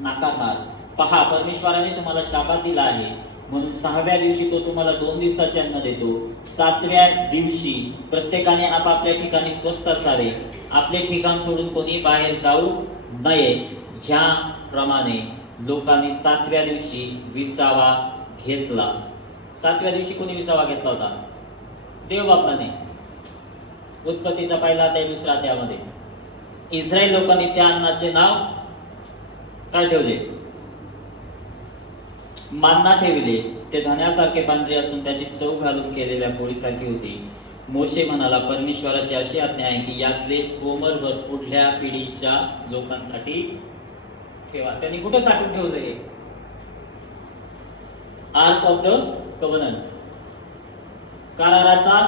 नाकारणार. पहा, परमेश्वराने तुम्हाला शाबात दिला आहे म्हणून 6व्या दिवशी तो तुम्हाला 2 दिवसाचे अन्न देतो. 7व्या दिवशी प्रत्येकाने आपापल्या ठिकाणी स्वस्थ असावे. आपले ठिकाण सोडून कोणी बाहेर जाऊ नये. ह्याप्रमाणे लोकांनी 7व्या दिवशी विसावा घेतला. 7व्या दिवशी कोणी विसावा घेतला होता? देवबापाने. उत्पत्तीचा पहिला अध्याय 2रा अध्यायामध्ये इस्रायल लोकांनी त्या अन्नाचे नाव काय ठेवले? मान्ना ठेवले. ते धान्यासारखे पांढरे असून त्याची चव घालून केलेल्या पोळीसारखी होती. मोशे म्हणाला, परमेश्वराची अशी आज्ञा आहे की यातले कोमरभर पुढल्या पिढीच्या लोकांसाठी ठेवा. त्यांनी कुठे साठवून ठेवले? आर्क ऑफ द कव्हनंट, कराराचा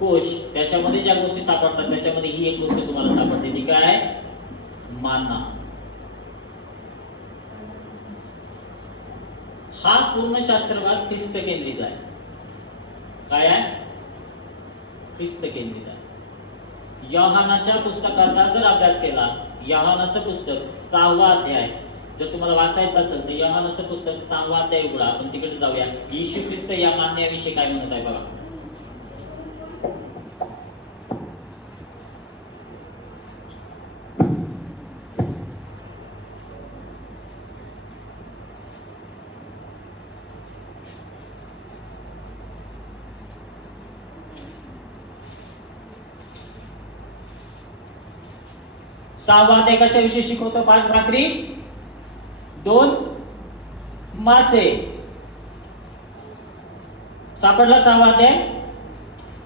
कोश. त्याच्यामध्ये ज्या गोष्टी सापडतात त्याच्यामध्ये ही एक गोष्ट तुम्हाला सापडते, ती काय आहे? मान्ना. हा पूर्ण शास्त्रवाद ख्रिस्त केंद्रित आहे. काय आहे? ख्रिस्त केंद्रित आहे. योहानाच्या पुस्तकाचा जर अभ्यास केला, योहानाचं पुस्तक 6वा अध्याय जर तुम्हाला वाचायचं असेल तर योहानाचं पुस्तक 6वा अध्याय उघडा. आपण तिकडे जाऊया. येशू ख्रिस्त या मान्याविषयी काय म्हणत आहे बघा. सहावा अध्याय कशाविषयी शिकवतो? 5 भाकरी 2 मासे. सापडला 6वा अध्याय.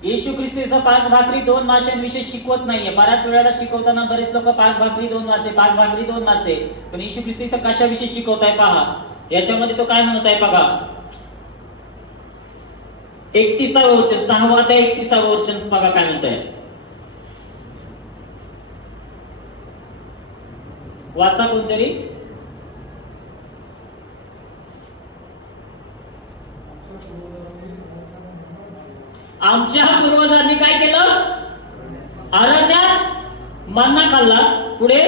येशू ख्रिस्त इथं 5 भाकरी 2 माशांविषयी शिकवत नाहीये. बऱ्याच वेळेला शिकवताना बरेच लोक 5 भाकरी 2 मासे, 5 भाकरी 2 मासे, पण येशू ख्रिस्त इथं कशाविषयी शिकवताय पहा. याच्यामध्ये तो काय म्हणत आहे बघा. 31वा वचन, 6वा अध्याय 31वा वचन बघा काय म्हणत आहे. वाचा कोणतरी. आमच्या पूर्वजांनी काय केलं? अरण्यात मन्ना खाल्ला. पुढे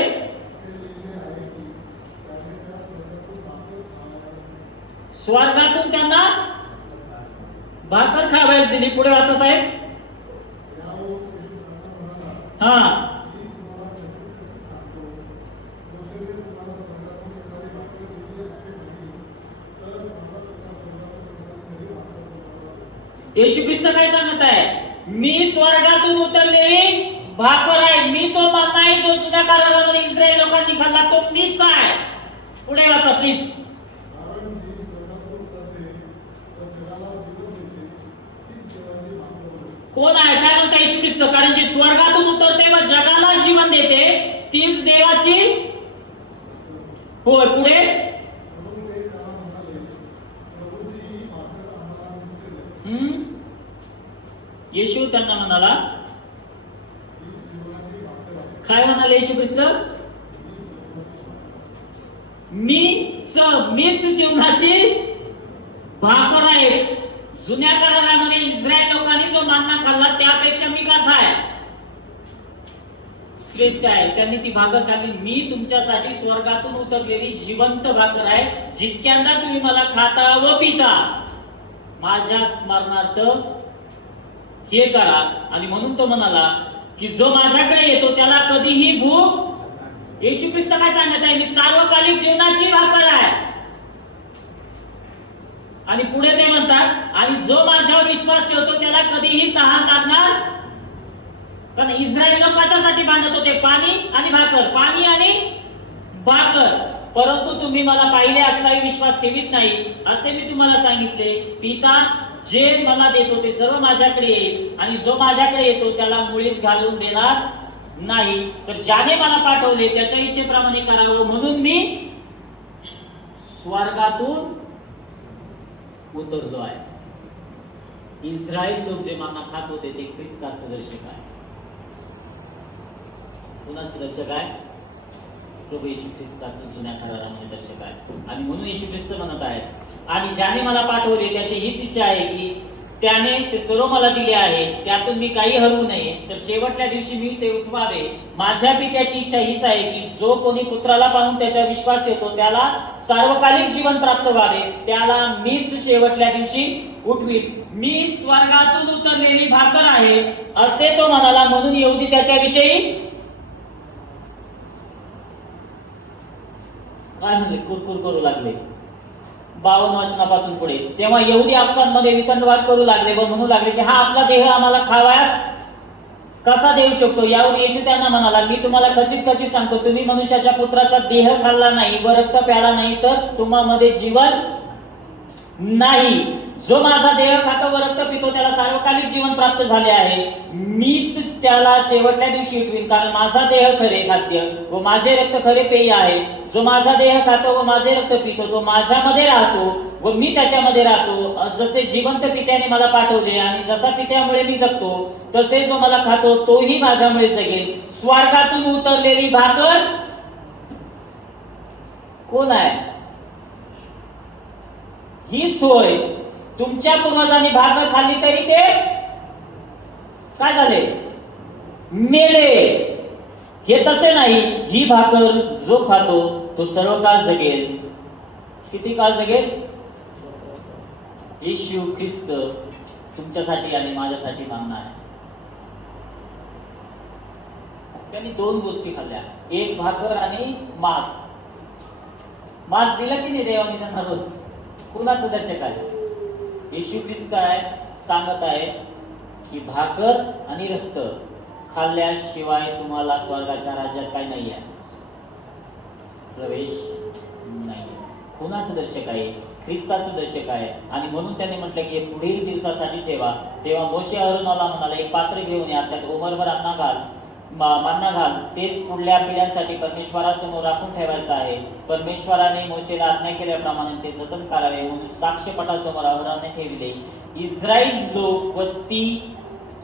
स्वर्गातून त्यांना भाकर खावयास दिली. पुढे वाचा साहेब. हा, येशू ख्रिस्त काय सांगत आहे? मी स्वर्गातून उतरलेली भाकर आहे. मी तो मन्ना आहे जो जुन्या करारामध्ये इस्रायल लोकांनी खाल्ला, तो मीच आहे. पुढे वाचा प्लीज. कोण आहे? काय म्हणता येशू ख्रिस्त? कारण जी स्वर्गातून उतरते व जगाला जीवन देते तीच देवाची. होय. पुढे येशू त्यांना म्हणाला, काय म्हणाले येशू ख्रिस्त? मीच जीवनाची भाकर आहे. जुन्या करारामध्ये इस्रायल लोकांनी जो मन्ना खाल्ला त्यापेक्षा मी कसा आहे? श्रेष्ठ आहे. त्यांनी ती भाकर खाल्ली. मी तुमच्यासाठी स्वर्गातून उतरलेली जिवंत भाकर आहे. जितक्यांदा तुम्ही मला खाता व पिता माझ्या स्मरणार्थ हे करा. आणि म्हणून तो म्हणाला की जो माझ्याकडे येतो त्याला कधीही भूक. येशू ख्रिस्त काय सांगत आहे? मी सार्वकालिक जीवनाची भाकर आहे. आणि पुढे ते म्हणतात आणि जो माझ्यावर विश्वास ठेवतो त्याला कधीही तहान लागणार. कारण इस्रायल लोक कशासाठी भांडत होते? पाणी आणि भाकर, पाणी आणि भाकर. परंतु तुम्ही मला पाहिले असताही विश्वास ठेवीत नाही. असे मी तुम्हाला सांगितले. पिता जे मला देतो ते सर्व माझ्याकडे येईल आणि जो माझ्याकडे येतो त्याला मुळीच घालून देणार नाही. तर ज्याने मला पाठवले त्याच्या इच्छेप्रमाणे करावं म्हणून मी स्वर्गातून उतरलो आहे. इस्रायल लोक जे मन्ना खात होते ते ख्रिस्ताचं दर्शक आहे. कुणाचं दर्शक आहे? प्रभू येशू ख्रिस्ताचं जुन्या करारामध्ये दर्शक आहे. आणि म्हणून येशू ख्रिस्त म्हणत आहेत आणि ज्याने मला पाठवले त्याची हीच इच्छा आहे की त्याने ते सर्व मला दिले आहे त्यातून मी काही हरवू नये, तर शेवटच्या दिवशी मी ते उठवावे. माझ्या पित्याची इच्छा हीच आहे की जो कोणी पुत्राला पाहून त्याचा विश्वास ठेवतो त्याला सार्वकालिक जीवन प्राप्त व्हावे. त्याला मीच शेवटच्या दिवशी उठवीन. मी स्वर्गातून उतरलेली भाकर आहे असे तो म्हणाला. म्हणून यहुदी त्याच्याविषयी काय म्हणले? कुरकुर करू लागले. 52 वचनापासून पुढे. तेव्हा यहुदी आपसांमध्ये वितंडवाद करू लागले व म्हणू लागले की हा आपला देह आम्हाला खावायस कसा देऊ शकतो? यावर येशू त्यांना म्हणाला मी तुम्हाला खचित खचित सांगतो तुम्ही मनुष्याच्या पुत्राचा देह खाल्ला नाही व रक्त प्याला नाही तर तुम्हामध्ये जीवन नाही. जो माझा देह खातो व रक्त पितो त्याला सार्वकालिक जीवन प्राप्त झाले आहे. मीच त्याला शेवटच्या दिवशी उठवीन. कारण माझा देह खरे खाद्य व माझे रक्त खरे पेय आहे. जो माझा देह खातो व माझे रक्त पितो तो माझ्यामध्ये राहतो व मी त्याच्यामध्ये राहतो. जसे जिवंत पित्याने मला पाठवले आणि जसा पित्यामुळे मी जगतो तसे जो मला खातो तोही माझ्यामुळे जगेल. स्वर्गातून उतरलेली भाकर कोण आहे? हीच होय. तुमच्या पूर्वजांनी भाकर खाल्ली तरी ते काय झाले? मेले. हे तसे नाही. ही भाकर जो खातो तो सर्व काळ जगेल. किती काळ जगेल? येशू ख्रिस्त तुमच्यासाठी आणि माझ्यासाठी मागणार आहे. त्यांनी 2 गोष्टी खाल्ल्या, एक भाकर आणि मांस. मांस दिलं की नाही देवाने त्यांना रोज? कुणाचं दर्शक आहे? येशू ख्रिस्त आहे. सांगत आहे की भाकर आणि रक्त खाल्ल्याशिवाय तुम्हाला स्वर्गाच्या राज्यात काही नाही आहे, प्रवेश नाही. कुणाचं दर्शक आहे? ख्रिस्ताचं दर्शक आहे. आणि म्हणून त्यांनी म्हटलं की पुढील दिवसासाठी ठेवा. तेव्हा मोशे अहरोनाला म्हणाला एक पात्र घेऊन या, त्यात ओमरभर अन्ना घाल, मन्ना घाल. तेच पुढल्या पिढ्यांसाठी परमेश्वरासमोर राखून ठेवायचं आहे. परमेश्वराने मोशेला आज्ञा केल्याप्रमाणे ते जतन करावे म्हणून साक्ष्यपटासमोर अहरोनाने ठेवले. इस्रायल लोक वस्ती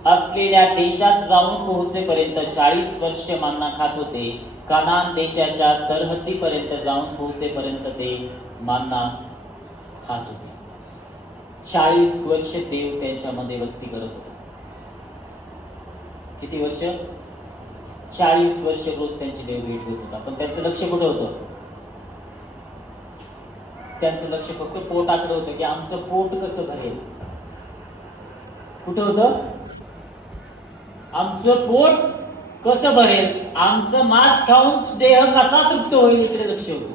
असलेल्या देशात जाऊन पोहोचेपर्यंत 40 वर्ष मन्ना खात होते. कनान देशाच्या सरहद्दीपर्यंत जाऊन पोहोचेपर्यंत ते मन्ना खात होते. 40 वर्ष देव त्यांच्यामध्ये वस्ती करत होता. किती वर्ष? 40 वर्ष रोज त्यांची देव भेट घेत होता. पण त्यांचं लक्ष कुठं होतं? त्यांचं लक्ष फक्त पोटाकडे होतं की आमचं पोट कसं भरेल. कुठं होतं? आमचं पोट कसं भरेल, आमचं मांस खाऊन देह कसा तृप्त होईल इकडे लक्ष होतं.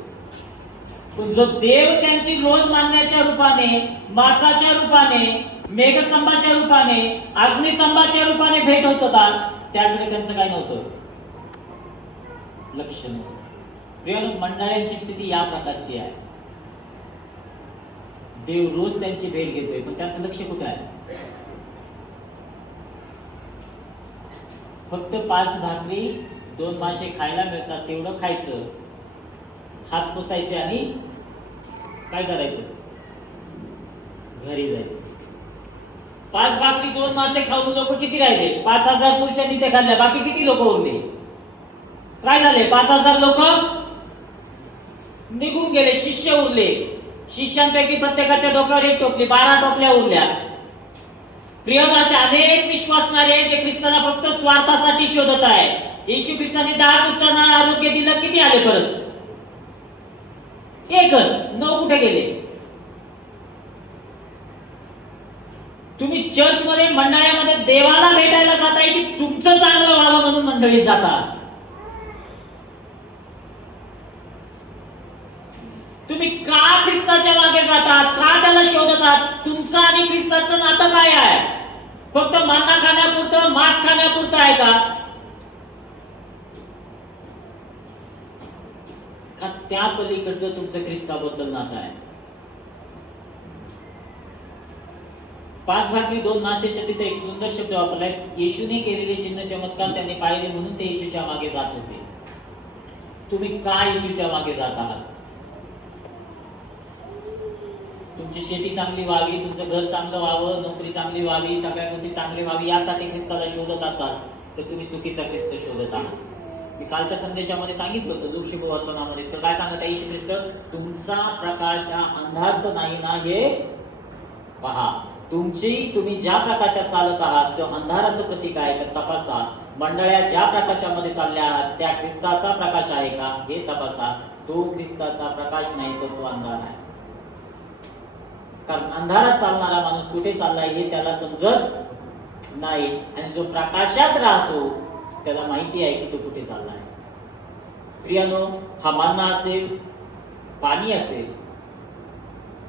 पण जो देव त्यांची रोज मानण्याच्या रूपाने, मांसाच्या रूपाने, मेघस्तंभाच्या रूपाने, अग्निस्तंभाच्या रूपाने भेट होत होता त्याकडे त्यांचं काय नव्हतं, लक्ष नव्हतं. प्रिय मंडळांची स्थिती या प्रकारची आहे. देव रोज त्यांची भेट घेतोय पण त्यांचं लक्ष कुठे आहे? फक्त 5 भाकरी 2 मासे खायला मिळतात तेवढं खायचं, हात पुसायचे आणि काय करायचं? घरी जायचं. 5 भाकरी 2 मासे खाऊन लोक किती राहिले? 5000 पुरुषांनी ते खाल्ल्या. बाकी किती लोक उरले? काय झाले? 5000 लोक निघून गेले. शिष्य उरले. शिष्यांपैकी प्रत्येकाच्या डोक्यावर एक टोपली, 12 टोपल्या उरल्या. प्रिय असे अनेक विश्वासणारे जे ख्रिस्ताला फक्त स्वार्थासाठी शोधत आहे, येशू ख्रिस्ताने 10 दुष्टांना आरोग्य दिलं, किती आले परत? एकच. 9 कुठे गेले? तुम्ही चर्च मध्ये, मंडळामध्ये देवाला भेटायला जाताय की तुमचं चांगलं व्हावं म्हणून मंडळीत जाता? तुम्ही का ख्रिस्ताच्या मागे जातात? का त्याला शोधतात? तुमचं आणि ख्रिस्ताचं नातं काय आहे? फक्त मांना खाण्यापुरतं, मांस खाण्यापुरतं आहे का? का त्या पलीकडचं तुमचं ख्रिस्ताबद्दल नातं आहे? 5 भाकरी 2 माशाच्या तिथे एक सुंदर शब्द वापरलाय. येशूने केलेले चिन्ह चमत्कार त्यांनी पाहिले म्हणून ते येशूच्या मागे जात होते. तुम्ही का येशूच्या मागे जात आहात? तुमची शेती चांगली व्हावी, तुमचं घर चांगलं व्हावं, नोकरी चांगली व्हावी, सगळ्या गोष्टी चांगली व्हावी यासाठी ख्रिस्ताला शोधत असाल तर तुम्ही चुकीचा ख्रिस्त शोधत आहात. मी कालच्या संदेशामध्ये सांगितलं होतं लूक शुभवर्तमानामध्ये, तर काय सांगत आहे येशू ख्रिस्त? तुमचा प्रकाश हा अंधार तर नाही ना, हे पहा. तुम्ही ज्या प्रकाशात चालत आहात तो अंधाराचं प्रतीक आहे तर तपासा. मंडळ्या ज्या प्रकाशामध्ये चालल्या आहात त्या ख्रिस्ताचा प्रकाश आहे का हे तपासा. तो ख्रिस्ताचा प्रकाश नाही तर तो अंधार आहे. कारण अंधारात चालणारा माणूस कुठे चाललाय हे त्याला समजत नाही, आणि जो प्रकाशात राहतो त्याला माहिती आहे की तो कुठे चाललाय. प्रियानो, हा मान्ना असेल, पाणी असेल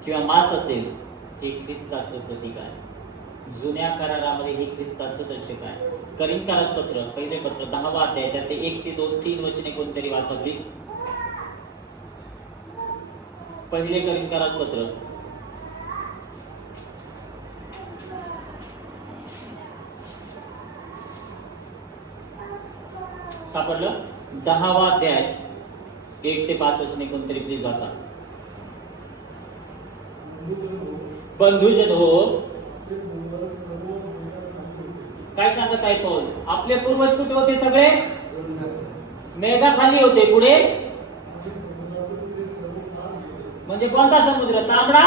किंवा मांस असेल, हे ख्रिस्ताचं प्रतीक आहे. जुन्या करारामध्ये हे ख्रिस्ताचं दर्शक आहे. करिंथकारास पत्र, पहिले पत्र 10वा अध्याय त्यातले 1 ते 2 3 वचने कोणतरी वाचा प्लीज. पहिले करिंथकारास पत्र सापडलं? 10वा अध्याय 1 ते 5 वचने कोणतरी प्लीज वाचा. बंधुजन हो, काय सांगत आहे पौल? आपले पूर्वज कुठे होते? सगळे मेघाखाली होते. पुढे म्हणजे कोणता समुद्र? तांबडा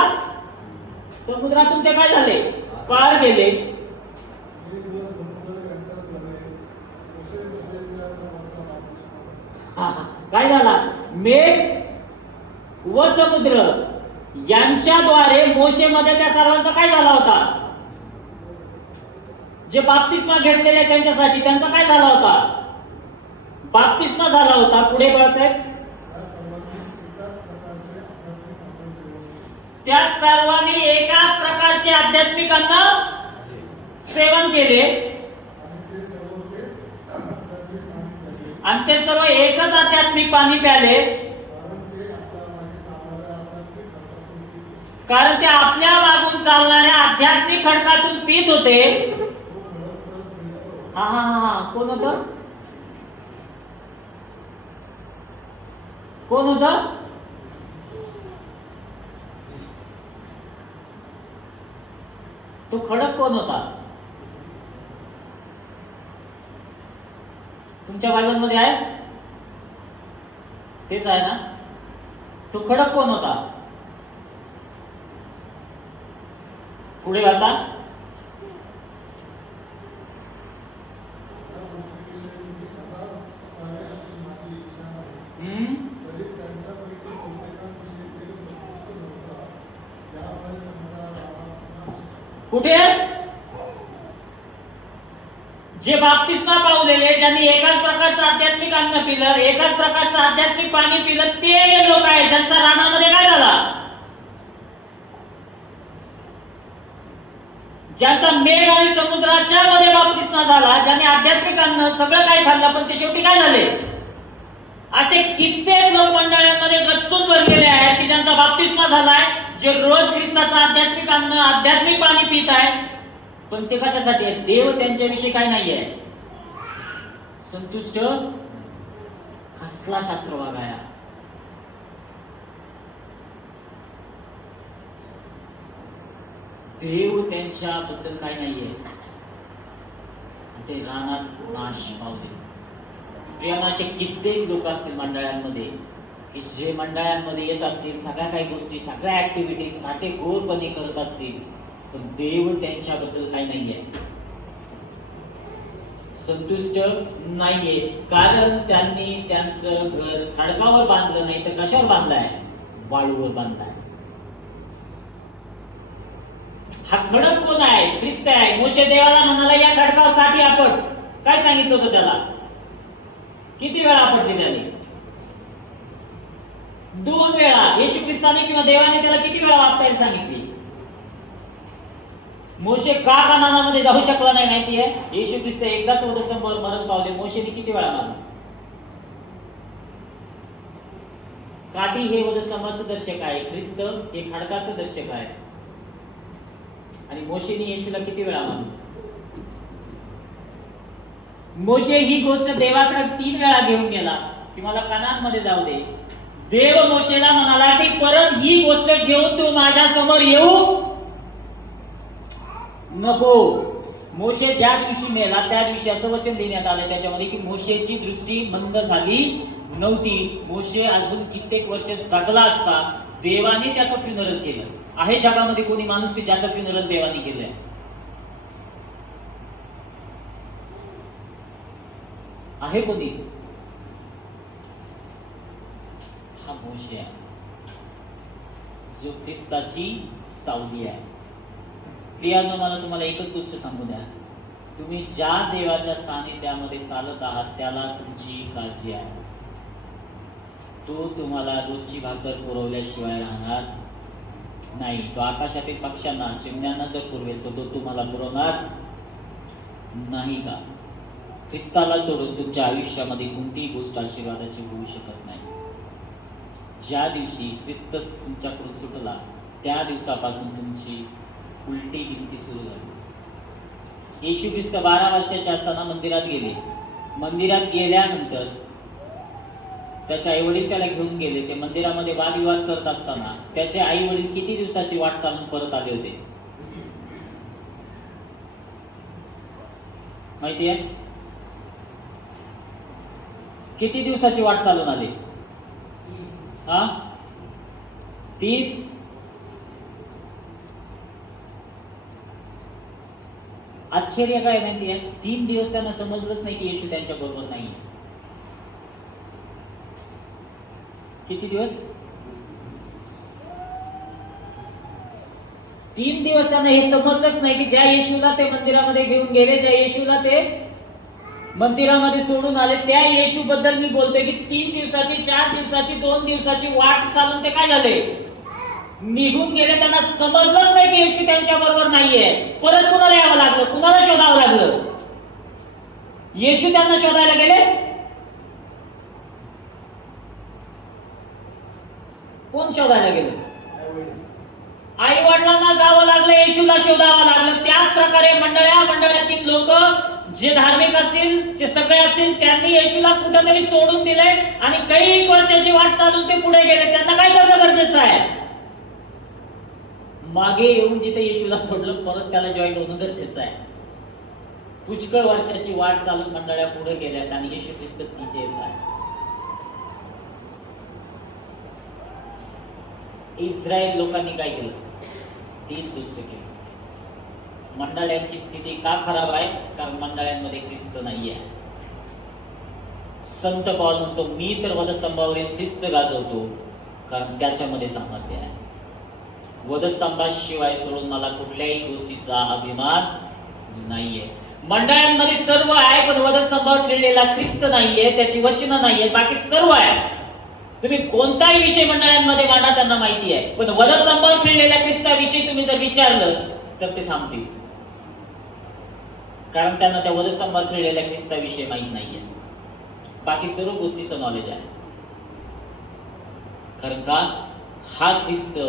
समुद्रातून ते काय झाले? पार गेले. काय झाला? मेघ व समुद्र यांच्याद्वारे मोशेमध्ये त्या सर्वांचा काय झाला होता? जे बाप्तिस्मा घेतलेले त्यांच्यासाठी त्यांचा काय झाला होता? बाप्तिस्मा झाला होता. पुढे बाळासाहेब, त्या सर्वांनी एकाच प्रकारचे आध्यात्मिक अन्न सेवन केले आणि ते सर्व एकच आध्यात्मिक पाणी प्याले, कारण ते आपल्या मागून चालणाऱ्या आध्यात्मिक खडकातून पीत होते. कोण होतं? कोण होतं? तो खडक कोण होता? तुमच्या बायबल मध्ये आहे? तेच आहे ना? तो खडक कोण होता? पुढे वाचा. कुठे? जे बाप्तिस्मा पावलेले, ज्यांनी एकाच प्रकारचं आध्यात्मिक अन्न पिलं, एकाच प्रकारचं आध्यात्मिक पाणी पिलं, ते लोक आहेत ज्यांचा रानामध्ये काय झाला? ज्यांचा मेघ आणि समुद्राच्या मध्ये बाप्तिस्मा झाला, ज्यांनी आध्यात्मिक अन्न सगळं काही खाल्लं, पण ते शेवटी काय झाले? असे कित्येक लोक मंडळांमध्ये गच्चून भरलेले आहेत की ज्यांचा बाप्तिस्मा झालाय, जे रोज ख्रिस्ताचं आध्यात्मिक अन्न, आध्यात्मिक पाणी पित आहेत, पण ते कशासाठी आहे? देव त्यांच्याविषयी काय नाहीये संतुष्ट. कसला शास्त्र वागाया? देव त्यांच्याबद्दल काय नाहीये, ते रानात नाश पावले. प्रियांना, असे कित्येक लोक असतील मंडळांमध्ये की जे मंडळांमध्ये येत असतील, सगळ्या काही गोष्टी, सगळ्या ऍक्टिव्हिटीज काटेकोरपणे करत असतील, पण देव त्यांच्याबद्दल काय नाहीये. संतुष्ट नाहीये, कारण त्यांनी त्यांचं घर खडकावर बांधलं नाही तर कशावर बांधलंय? वाळूवर बांधलाय. हा खडक कोण आहे? ख्रिस्त आहे. मोशे देवाला म्हणाला या खडकावर काठी आपट. काय सांगितलं होतं त्याला? किती वेळा आपटली त्याने? 2 वेळा. येशू ख्रिस्ताने किंवा देवाने त्याला किती वेळा आपटायला सांगितली? मोशे का कानानामध्ये जाऊ शकला नाही माहितीये? येशू ख्रिस्त एकदाच वधस्तंभावर मरण पावले. मोशेने किती वेळा मारला? काठी हे वधस्तंभाचं दर्शक आहे, ख्रिस्त हे खडकाचं दर्शक आहे. आणि मोशेने येशूला किती वेळा मारलं? मोशे ही गोष्ट देवाकडे 3 वेळा घेऊन गेला की मला कनानमध्ये जाऊ दे. देव मोशेला म्हणाला की परत ही गोष्ट घेऊन तू माझ्या समोर येऊ नको. मोशे ज्या दिवशी मेला त्या दिवशी असं वचन देण्यात आलं त्याच्यामध्ये की मोशेची दृष्टी मंद झाली नव्हती. मोशे अजून कित्येक वर्ष जगला असता. देवाने त्याचं फ्युनरल केलं. आहे जगामध्ये कोणी माणूस की ज्याचं फ्युनरल देवाने केलंय? आहे कोणी? हा मोशे आहे जो ख्रिस्ताची सावली आहे. प्रियांनो, मला तुम्हाला एकच गोष्ट सांगू द्या, तुम्ही ज्या देवाच्या सानिध्यामध्ये चालत आहात त्याला तुमची काळजी आहे. तो तुम्हाला रोजची भाकर पुरवल्याशिवाय राहणार नाही. तो आकाशातील पक्ष्यांना चिमण्यांना जर पुरवेल तर तो तुम्हाला पुरवणार नाही का? ख्रिस्ताला सोडून तुमच्या आयुष्यामध्ये कोणतीही गोष्ट आशीर्वादाची होऊ शकत नाही. ज्या दिवशी ख्रिस्त तुमच्याकडून सुटला त्या दिवसापासून तुमची उलटी गिनती सुरू झाली. येशू ख्रिस्त 12 वर्षाचे असताना मंदिरात गेले. मंदिरात गेल्यानंतर त्याचे आई वडील त्याला घेऊन गेले. ते मंदिरामध्ये वादविवाद करत असताना त्याचे आई वडील किती दिवसाची वाट चालून परत आले होते माहितीये? किती दिवसाची वाट चालून आले? 3. आश्चर्य काय माहितीये? 3 दिवस त्यांना समजलंच नाही की येशू त्यांच्या बरोबर नाही. किती दिवस? 3 दिवस त्यांना हे समजलंच नाही की ज्या येशूला ते मंदिरामध्ये घेऊन गेले, ज्या येशूला ते मंदिरामध्ये सोडून आले, त्या येशू बद्दल मी बोलतोय की 3 दिवसाची, 4 दिवसाची, 2 दिवसाची वाट चालून ते काय झाले? निघून गेले. त्यांना समजलंच नाही की येशू त्यांच्या बरोबर नाहीये. परत कुणाला यावं लागलं? कुणाला शोधावं लागलं? येशू त्यांना शोधायला गेले? कोण शोधायला गेलं? आई वडिलांना जावं लागलं, येशूला शोधावं लागलं. त्याच प्रकारे मंडळातील लोक जे धार्मिक असतील, जे सगळे असतील, त्यांनी येशूला कुठेतरी सोडून दिले आणि काही वर्षाची वाट चालून ते पुढे गेले. त्यांना काय करणं गरजेचं आहे? मागे येऊन जिथे येशूला सोडलं परत त्याला जॉईन होणं गरजेचं आहे. पुष्कळ वर्षाची वाट चालून मंडळ्या पुढे गेल्यात आणि येशू ख्रिस्त तिथेच आहे. इस्रायल लोकांनी काय केलं? तीच गोष्ट केली. मंडळांची स्थिती का खराब आहे? कारण मंडळांमध्ये ख्रिस्त नाहीये. संत पौल म्हणतो मी तर वधस्तंभावरील ख्रिस्त गाजवतो कारण त्याच्यामध्ये सामर्थ्य आहे. वधस्तंभाशिवाय सोडून मला कुठल्याही गोष्टीचा अभिमान नाहीये. मंडळांमध्ये सर्व आहे पण वधस्तंभावर खेळलेला ख्रिस्त नाहीये, त्याची वचनं नाहीये, बाकी सर्व आहे. तुम्ही कोणताही विषय मंडळांमध्ये मांडा त्यांना माहिती आहे, पण वधस्तंभावर खेळलेल्या ख्रिस्ताविषयी तुम्ही जर विचारलं तर ते थांबतील, कारण त्यांना त्या वधस्तंभावर खेळलेल्या ख्रिस्ताविषयी माहित नाहीये. बाकी सर्व गोष्टीचं नॉलेज आहे. कारण का? हा ख्रिस्त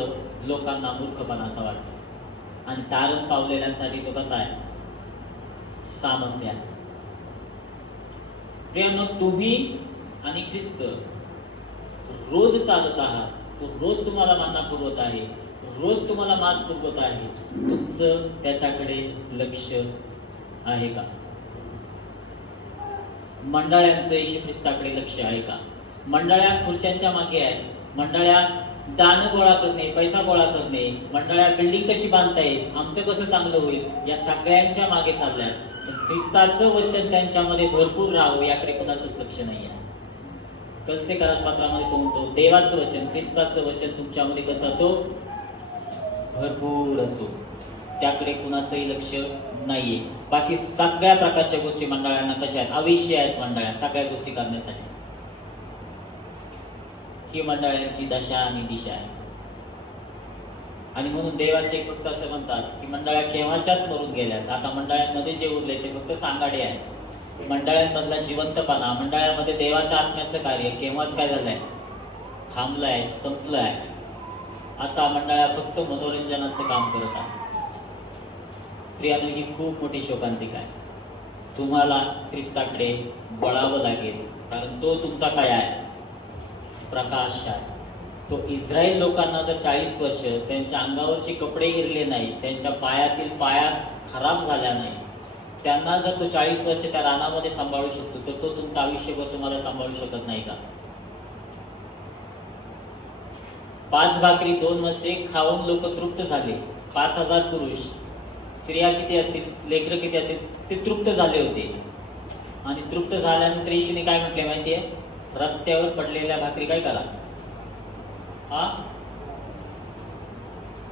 लोकांना मूर्खपणाचा वाटतो आणि तारण पावलेल्यांसाठी तो कसा आहे? सामर्थ्य आहे. प्रियांनो, तुम्ही आणि ख्रिस्त रोज चालत आहात. तो रोज तुम्हाला मन्ना पुरवत आहे, रोज तुम्हाला मांस पुरवत आहे. तुमचं त्याच्याकडे लक्ष आहे का? मंडळांचं येशू ख्रिस्ताकडे लक्ष आहे का? मंडळ्या खुर्च्यांच्या मागे आहेत. मंडळ्या दान गोळा करणे, पैसा गोळा करणे, मंडळ्या बिल्डिंग कशी बांधता येईल, आमचं कसं चांगलं होईल, या सगळ्यांच्या मागे चालल्यात. ख्रिस्ताचं वचन त्यांच्यामध्ये भरपूर राहावं याकडे कोणाचंच लक्ष नाही आहे. कलसेकरास पत्रामध्ये तो म्हणतो देवाचं वचन, ख्रिस्ताचं वचन तुमच्यामध्ये कसं असो, भरपूर असो, त्याकडे कुणाचंही लक्ष नाहीये. बाकी सगळ्या प्रकारच्या गोष्टी मंडळांना कशा आहेत, अविष्य आहेत मंडळा सगळ्या गोष्टी करण्यासाठी. ही मंडळांची दशा आणि दिशा आहे. आणि म्हणून देवाचे फक्त असं म्हणतात की मंडळा केव्हाच्याच मरून गेल्यात, आता मंडळांमध्ये जे उरले ते फक्त सांगाडे आहेत. मंडळांमधला जिवंतपणा, मंडळामध्ये देवाच्या आत्म्याचं कार्य केव्हाच काय झालंय, थांबलंय, संपलंय. आता मंडळा फक्त मनोरंजनाचं काम करत आहे. प्रियानो, ही खूप मोठी शोकांतिका आहे. तुम्हाला ख्रिस्ताकडे वळावं लागेल, कारण तो तुमचा काय आहे, प्रकाश आहे. तो इस्रायल लोकांना जर 40 वर्ष त्यांच्या अंगावरचे कपडे इरले नाही, त्यांच्या पायातील पाया खराब झाल्या नाही, त्यांना जर तो 40 वर्ष त्या रानामध्ये सांभाळू शकतो, तर तो तुमचं आयुष्यभर तुम्हाला सांभाळू शकत नाही का? 5 भाकरी 2 मासे खाऊन लोक तृप्त झाले. 5000 पुरुष, स्त्रिया किती असतील, लेकरं किती असतील, ते तृप्त झाले होते. आणि तृप्त झाल्यानंतर येशूने काय म्हटले माहितीये, रस्त्यावर पडलेल्या भाकरी काय करा.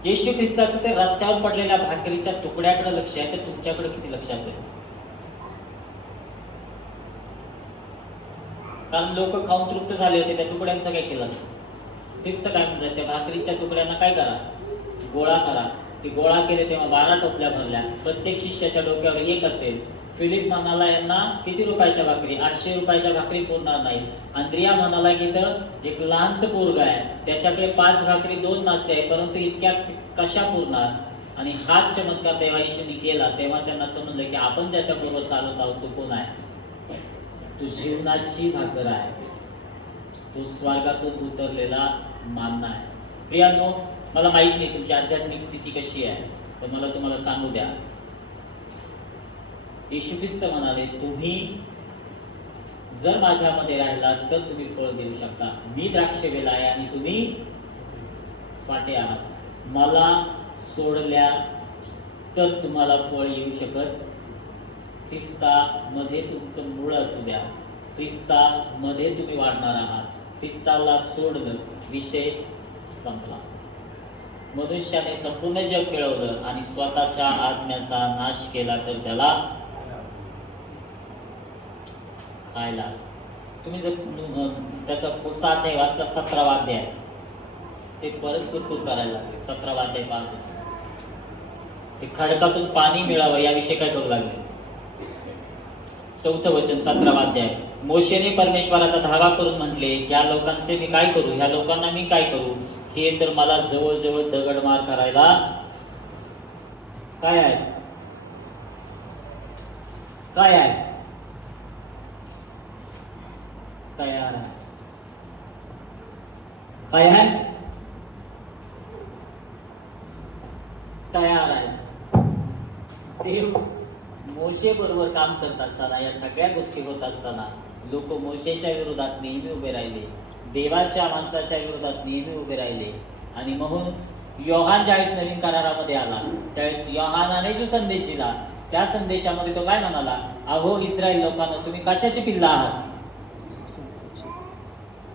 येशू ख्रिस्ताचं ते रस्त्यावर पडलेल्या भाकरीच्या तुकड्याकडे लक्ष आहे, तर तुमच्याकडे किती लक्ष असेल? कारण लोक खाऊन तृप्त झाले होते, त्या तुकड्यांचं काय केलं असतं? ख्रिस्त काय म्हणतात, त्या भाकरीच्या तुकड्यांना काय करा, गोळा करा. ते गोळा केले तेव्हा 12 टोपल्या भरल्या. प्रत्येक शिष्याच्या डोक्यावर एक असेल. फिलिप म्हणाला यांना किती रुपयाच्या भाकरी, 800 रुपयाच्या भाकरी पुरणार नाही. अंद्रिया म्हणाला की इथं एक लहानसं पोरग आहे, त्याच्याकडे 5 भाकरी 2 मासे आहे, परंतु इतक्या कशा पुरणार? आणि हाच चमत्कार तेव्हा येशूने केला. तेव्हा त्यांना समजलं की आपण त्याच्याबरोबर चालत आहोत तो कोण आहे, तो जीवनाची भाकर आहे, तो स्वर्गातून उतरलेला मान्ना आहे. प्रियांनो, मला माहित नाही तुमची आध्यात्मिक स्थिती कशी आहे, पण मला तुम्हाला सांगू द्या, येशू ख्रिस्त म्हणाले तुम्ही जर माझ्यामध्ये राहिलात तर तुम्ही फळ देऊ शकता. मी द्राक्षवेल आहे आणि तुम्ही फाटे आहात. मला सोडल्या तर तुम्हाला फळ येऊ शकत. ख्रिस्तामध्ये तुमचं मूळ असू द्या, ख्रिस्तामध्ये तुम्ही वाढणार आहात. ख्रिस्ताला सोडलं, विषय संपला. मनुष्याने संपूर्ण जग मिळवलं आणि स्वतःच्या आत्म्याचा नाश केला तर त्याला खायला. तुम्ही जर त्याचा पुढचा अध्याय वाचला, 17वा अध्याय, ते परत कुरकुर करायला लागले. 17वा अध्याय पाहतो, ते खडकातून पाणी मिळावं याविषयी काय करू लागले. 4थं वचन 17वा अध्याय, मोशेने परमेश्वराचा धावा करून म्हटले, ह्या लोकांचे मी काय करू, ह्या लोकांना मी काय करू, हे तर मला जवळजवळ दगडमार करायला काय आहे, काय आहे, तयार आहे. काय आहे, तयार आहे. देव मोशे बरोबर काम करत असताना, या सगळ्या गोष्टी होत असताना लोक मोशेच्या विरोधात नेहमी उभे राहिले, देवाच्या माणसाच्या विरोधात नेहमी उभे राहिले. आणि म्हणून योहान ज्यावेळेस नवीन करारामध्ये आला, त्यावेळेस योहानाने जो संदेश दिला, त्या संदेशामध्ये तो काय म्हणाला, अहो इस्रायल लोकांना तुम्ही कशाची पिल्ला आहात.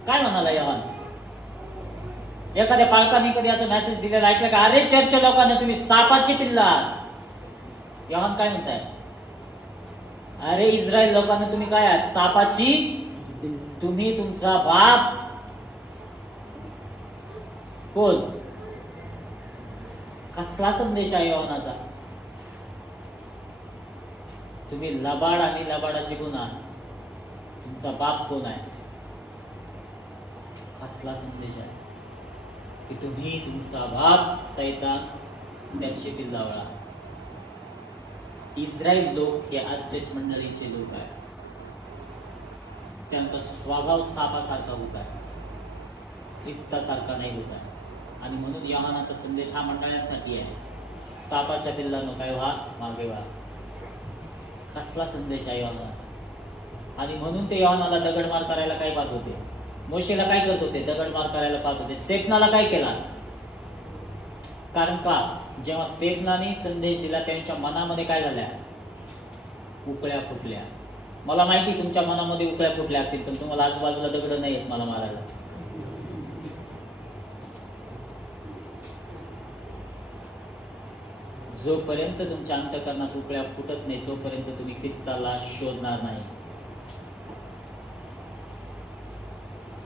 काय म्हणाला योहान? एखाद्या पालकाने कधी असं मेसेज दिलेला ऐकलं का, अरे चर्चच्या लोकांना तुम्ही सापाची पिल्ला आहात. योहान काय म्हणताय, अरे इस्रायल लोकांना तुम्ही काय आहात, सापाची. तुम्ही तुमचा बाप कोण? कसला संदेश आहे योहानाचा? तुम्ही लबाड आणि लबाडाची गुन्हा, तुमचा बाप कोण आहे? कसला संदेश आहे की तुम्ही तुमचा बाप सैतान त्याची पिल्लावळा. इस्रायल लोक हे आजच्याच मंडळीचे लोक आहेत. त्यांचा स्वभाव सापासारखा होत आहे, ख्रिस्तासारखा नाही होत आहे. आणि म्हणून योहानाचा संदेश हा मंडळांसाठी आहे, सापाच्या पिल्लांनो काय व्हा, मागे व्हा. कसला संदेश आहे योहानाचा. आणि म्हणून ते योहानाला दगडमार करायला काय पाहत होते, मोशेला काय करत होते, दगडमार करायला पाहत होते. स्तेफनाला काय केला, कारण का जेव्हा स्तेफनाने संदेश दिला त्यांच्या मनामध्ये काय झाल्या, उकळ्या फुटल्या. मला माहिती तुमच्या मनामध्ये उकळ्या फुटल्या असतील, पण तुम्हाला आजूबाजूला दगड नाही आहेत मला मारायला. जोपर्यंत तुमच्या अंतःकरणात उकळ्या फुटत नाही तोपर्यंत तुम्ही ख्रिस्ताला शोधणार नाही.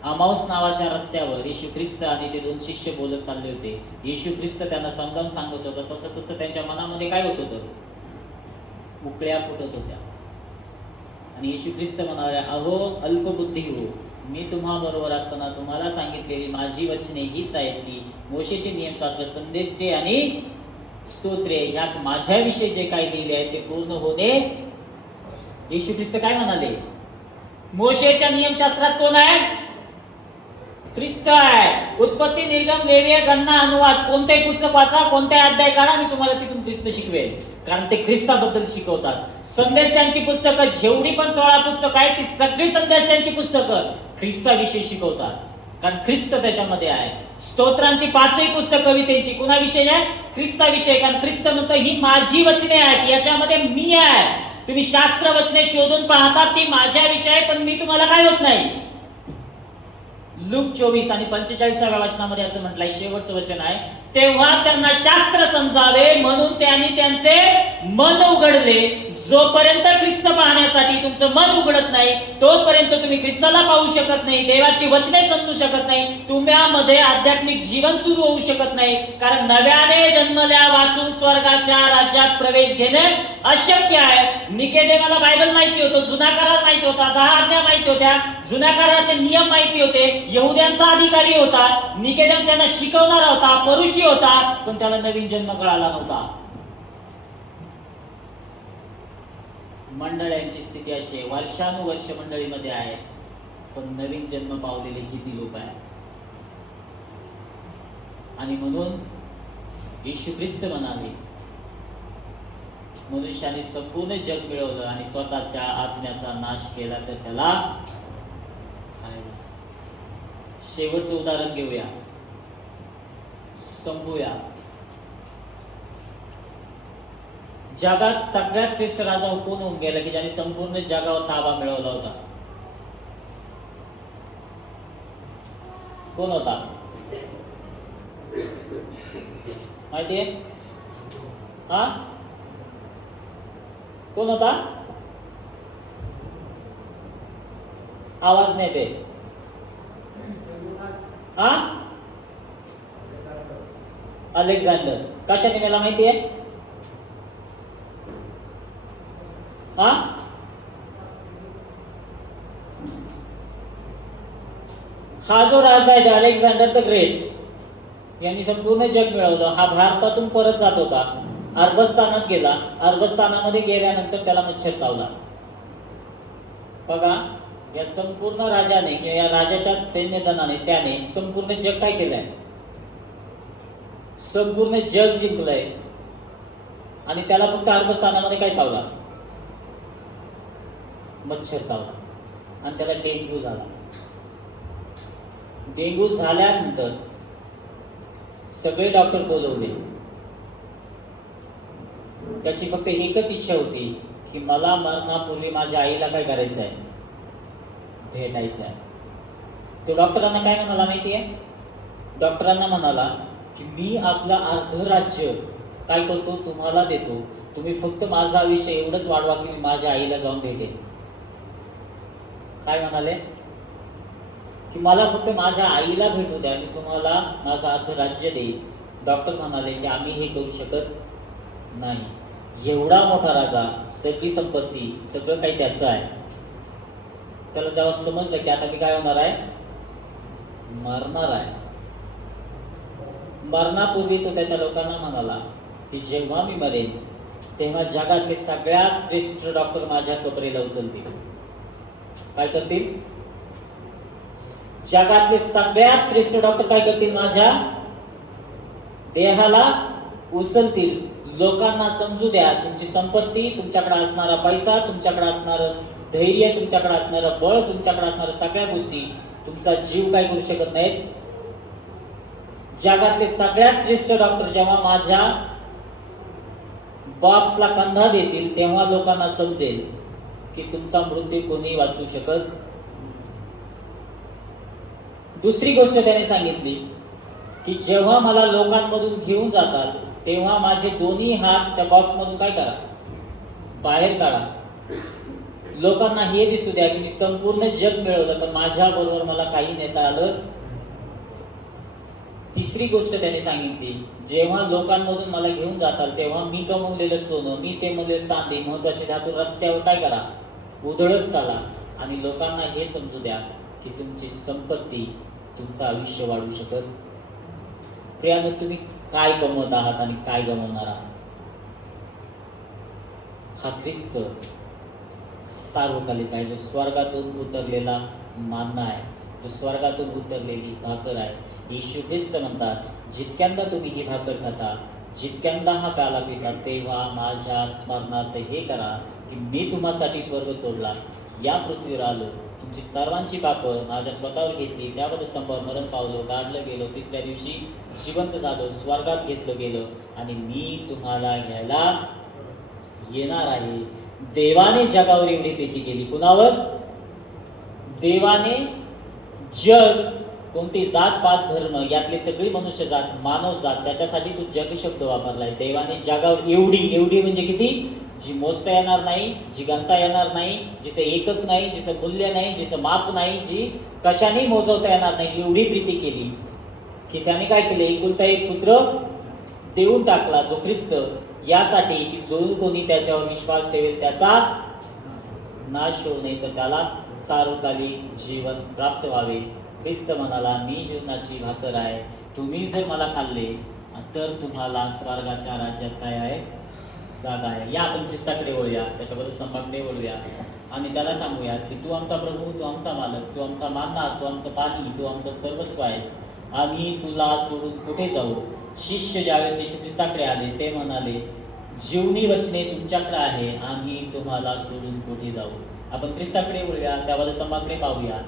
आमाऊस नावाच्या रस्त्यावर येशू ख्रिस्त आणि ते 2 शिष्य बोलत चालले होते. येशू ख्रिस्त त्यांना समजावून सांगत होता. तसं तसं त्यांच्या मनामध्ये काय होत होतं? उकळ्या फुटत होत्या. आणि येशू ख्रिस्त म्हणाले, अहो अल्पबुद्धी हो, मी तुम्हा बरोबर असताना तुम्हाला सांगितलेली माझी वचने हीच आहेत की मोशेचे नियमशास्त्र, संदेष्टे आणि स्तोत्रे यात माझ्याविषयी जे काही लिहिले आहे ते पूर्ण होणे. येशू ख्रिस्त काय म्हणाले? मोशेच्या नियमशास्त्रात कोण आहे? ख्रिस्त आहे. उत्पत्ती, निर्गम, लेविय, गणना, अनुवाद कोणतेही पुस्तक वाचा, कोणत्याही अध्याय काढा, मी तुम्हाला तिथून ख्रिस्त शिकवेल. कारण ते ख्रिस्ताबद्दल शिकवतात. संदेशांची पुस्तकं जेवढी पण 16 पुस्तकं आहेत ती सगळी संदेशांची पुस्तकं ख्रिस्ताविषयी शिकवतात. कारण ख्रिस्त त्याच्यामध्ये आहे. स्तोत्रांची 5ही पुस्तकं कवितेची कुणाविषयी आहे? ख्रिस्ताविषयी. कारण ख्रिस्त म्हणतो ही माझी वचने आहेत, याच्यामध्ये मी आहे. तुम्ही शास्त्र वचने शोधून पाहतात ती माझ्याविषयी आहे, पण मी तुम्हाला काय होत नाही. लूक 24 आणि 45व्या वचनामध्ये असं म्हटलंय, शेवटचं वचन आहे, तेव्हा त्यांना शास्त्र समजावे म्हणून त्यांनी त्यांचे मन उघडले. जोपर्यंत ख्रिस्त पाहण्यासाठी तुमचं मन उघडत नाही तोपर्यंत तुम्ही ख्रिस्ताला पाहू शकत नाही, देवाची वचने समजू शकत नाही, तुम्हाला आध्यात्मिक जीवन सुरू होऊ शकत नाही. कारण नव्याने जन्मल्या वाचून स्वर्गाच्या राज्यात प्रवेश घेणे अशक्य आहे. निकोदेमाला बायबल माहिती होतं, जुना करार माहिती होता, 10 आज्ञा माहिती होत्या, जुन्या करारातले नियम माहिती होते, यहुद्यांचा अधिकारी होता, निकोदेम त्यांना शिकवणारा होता, परुषी होता, पण त्याला नवीन जन्म कळाला नव्हता. मंडळांची स्थिती अशी आहे, वर्षानुवर्ष मंडळीमध्ये आहे, पण नवीन जन्म पावलेले किती लोक आहेत. आणि म्हणून येशू ख्रिस्त म्हणाले, मनुष्याने संपूर्ण जग मिळवलं आणि स्वतःच्या आत्म्याचा नाश केला तर त्याला काय. शेवटचं उदाहरण घेऊया, संपूया. जगात सगळ्यात श्रेष्ठ राजा कोण होऊन गेला की ज्याने संपूर्ण जगावर ताबा मिळवला होता? कोण होता माहितीये? हा, कोण होता? आवाज नाही ते. हा, अलेक्झांडर. कशाने मेला माहितीये? हा, हा जो राजा आहे अलेक्झांडर द ग्रेट यांनी संपूर्ण जग मिळवलं. हा भारतातून परत जात होता, अरबस्थानात गेला. अरबस्थानामध्ये गेल्यानंतर त्याला मच्छर चावला. बघा, या संपूर्ण राजाने किंवा या राजाच्या सैन्यदलाने त्याने संपूर्ण जग काय केलंय? संपूर्ण जग जिंकलंय. आणि त्याला फक्त अरबस्थानामध्ये काय चावला? मच्छर चावला आणि त्याला डेंग्यू झाला. डेंग्यू झाल्यानंतर सगळे डॉक्टर बोलवले. त्याची फक्त एकच इच्छा होती की मला मरणापूर्वी माझ्या आईला काय करायचं आहे? भेटायचं आहे. तो डॉक्टरांना काय म्हणाला माहितीये? डॉक्टरांना म्हणाला की मी आपलं अर्ध राज्य काय करतो तुम्हाला देतो, तुम्ही फक्त माझा आयुष्य एवढंच वाढवा की मी माझ्या आईला जाऊन भेटेन. काय म्हणाले? की मला फक्त माझ्या आईला भेटू द्या, मी तुम्हाला माझं अर्ध राज्य देईल. डॉक्टर म्हणाले की आम्ही हे करू शकत नाही. एवढा मोठा राजा, सगळी संपत्ती, सगळं काही त्याचं आहे. त्याला जेव्हा समजलं की आता मी काय होणार आहे? मरणार आहे. मरणापूर्वी तो त्याच्या लोकांना म्हणाला की जेव्हा मी मरेन तेव्हा जगातले सगळ्यात श्रेष्ठ डॉक्टर माझ्या कबरेला उचलतील. काय करतील? जगातले सगळ्यात श्रेष्ठ डॉक्टर काय करतील? माझ्या देहाला उचलतील. लोकांना समजू द्या, तुमची संपत्ती, तुमच्याकडे असणारा पैसा, तुमच्याकडे असणारं धैर्य, तुमच्याकडे असणारं बळ, तुमच्याकडे असणाऱ्या सगळ्या गोष्टी तुमचा जीव काय करू शकत नाहीत. जगातले सगळ्यात श्रेष्ठ डॉक्टर जेव्हा माझ्या बॉक्सला कंधा देतील तेव्हा लोकांना समजेल की तुमचा मृत्यू कोणी वाचू शकत. दुसरी गोष्ट त्याने सांगितली की जेव्हा मला लोकांमधून घेऊन जातात तेव्हा माझे दोन्ही हात त्या बॉक्स मधून काय करा, बाहेर काढा. लोकांना हे दिसू द्या की मी संपूर्ण जग मिळवलं पण माझ्या बरोबर मला काही नेता आलं. तिसरी गोष्ट त्याने सांगितली, जेव्हा लोकांमधून मला घेऊन जातात तेव्हा मी कमवलेलं सोनं, मी कमवलेलं चांदी, महत्वाचे धातू रस्त्यावर काय करा, उधळत चाला आणि लोकांना हे समजू द्या की तुमची संपत्ती तुमचं आयुष्य वाढवू शकत. प्रियानो, तुम्ही काय कमवत आहात आणि काय गमवणार आहात? हा ख्रिस्त सार्वकालिक आहे, जो स्वर्गातून उतरलेला मान्ना आहे, जो स्वर्गातून उतरलेली भाकर आहे. येशू ख्रिस्त म्हणतात, जितक्यांदा तुम्ही ही भाकर खाता, जितक्यांदा हा प्याला पिता, तेव्हा माझ्या स्मरणार्थ हे करा की मी तुम्हासाठी स्वर्ग सोडला, या पृथ्वीवर आलो, तुमची सर्वांची पापं माझ्या स्वतःवर घेतली, त्याबद्दल संभाव मरण पावलो, काढलं गेलो, तिसऱ्या दिवशी जिवंत झालो, स्वर्गात घेतलं गेलो आणि मी तुम्हाला घ्यायला येणार आहे. देवाने जगावर एवढी प्रीती केली. कुणावर? देवाने जग, कोणती जात पात धर्म यातली सगळी मनुष्य जात, मानव जात, त्याच्यासाठी तू जग शब्द वापरलाय. देवाने जगावर एवढी म्हणजे किती, जी मोजता येणार नाही, जी गणता येणार नाही, जिचं एकक नाही, जिचं मूल्य नाही, जिचं माप नाही, जी कशाने मोजवता येणार नाही, एवढी प्रीती केली की त्याने काय केले, एकुलता एक पुत्र देऊन टाकला, जो ख्रिस्त, यासाठी की जो कोणी त्याच्यावर विश्वास ठेवेल त्याचा नाश होऊ नये तर त्याला सार्वकालिक जीवन प्राप्त व्हावे. ख्रिस्त म्हणाला, मी जीवनाची भाकर आहे, तुम्ही जर मला खाल्ले तर तुम्हाला स्वर्गाच्या राज्यात काय आहे, जागा आहे. या आपण ख्रिस्ताकडे वळूया, त्याच्याबद्दल संभाकडे वळूया आणि त्याला सांगूया की तू आमचा प्रभू, तू आमचा मालक, तू आमचा मान्ना, तू आमचं पाणी, तू आमचं सर्वस्व आहेस. आम्ही तुला सोडून कुठे जाऊ? शिष्य ज्यावेळेस येशू ख्रिस्ताकडे आले ते म्हणाले, जीवनी वचने तुमच्याकडे आहे, आम्ही तुम्हाला सोडून कुठे जाऊ? आपण ख्रिस्ताकडे वळूया, त्याबद्दल संभाकडे पाहूया.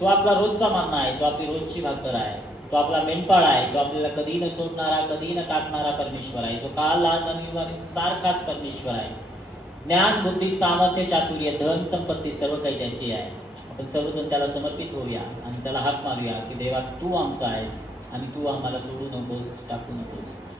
तो आपला रोजचा मान्ना आहे, तो आपली रोजची भाकर आहे, तो आपला मेंढपाळ आहे, तो आपल्याला कधी न सोडणारा, कधी न टाकणारा परमेश्वर आहे, जो काल आज आणि युगाने सारखाच परमेश्वर आहे. ज्ञान, बुद्धी, सामर्थ्य, चातुर्य, धन, संपत्ती सर्व काही त्याची आहे. आपण सर्वजण त्याला समर्पित होऊया आणि त्याला हाक मारूया की देवा, तू आमचा आहेस आणि तू आम्हाला सोडू नकोस, टाकू नकोस.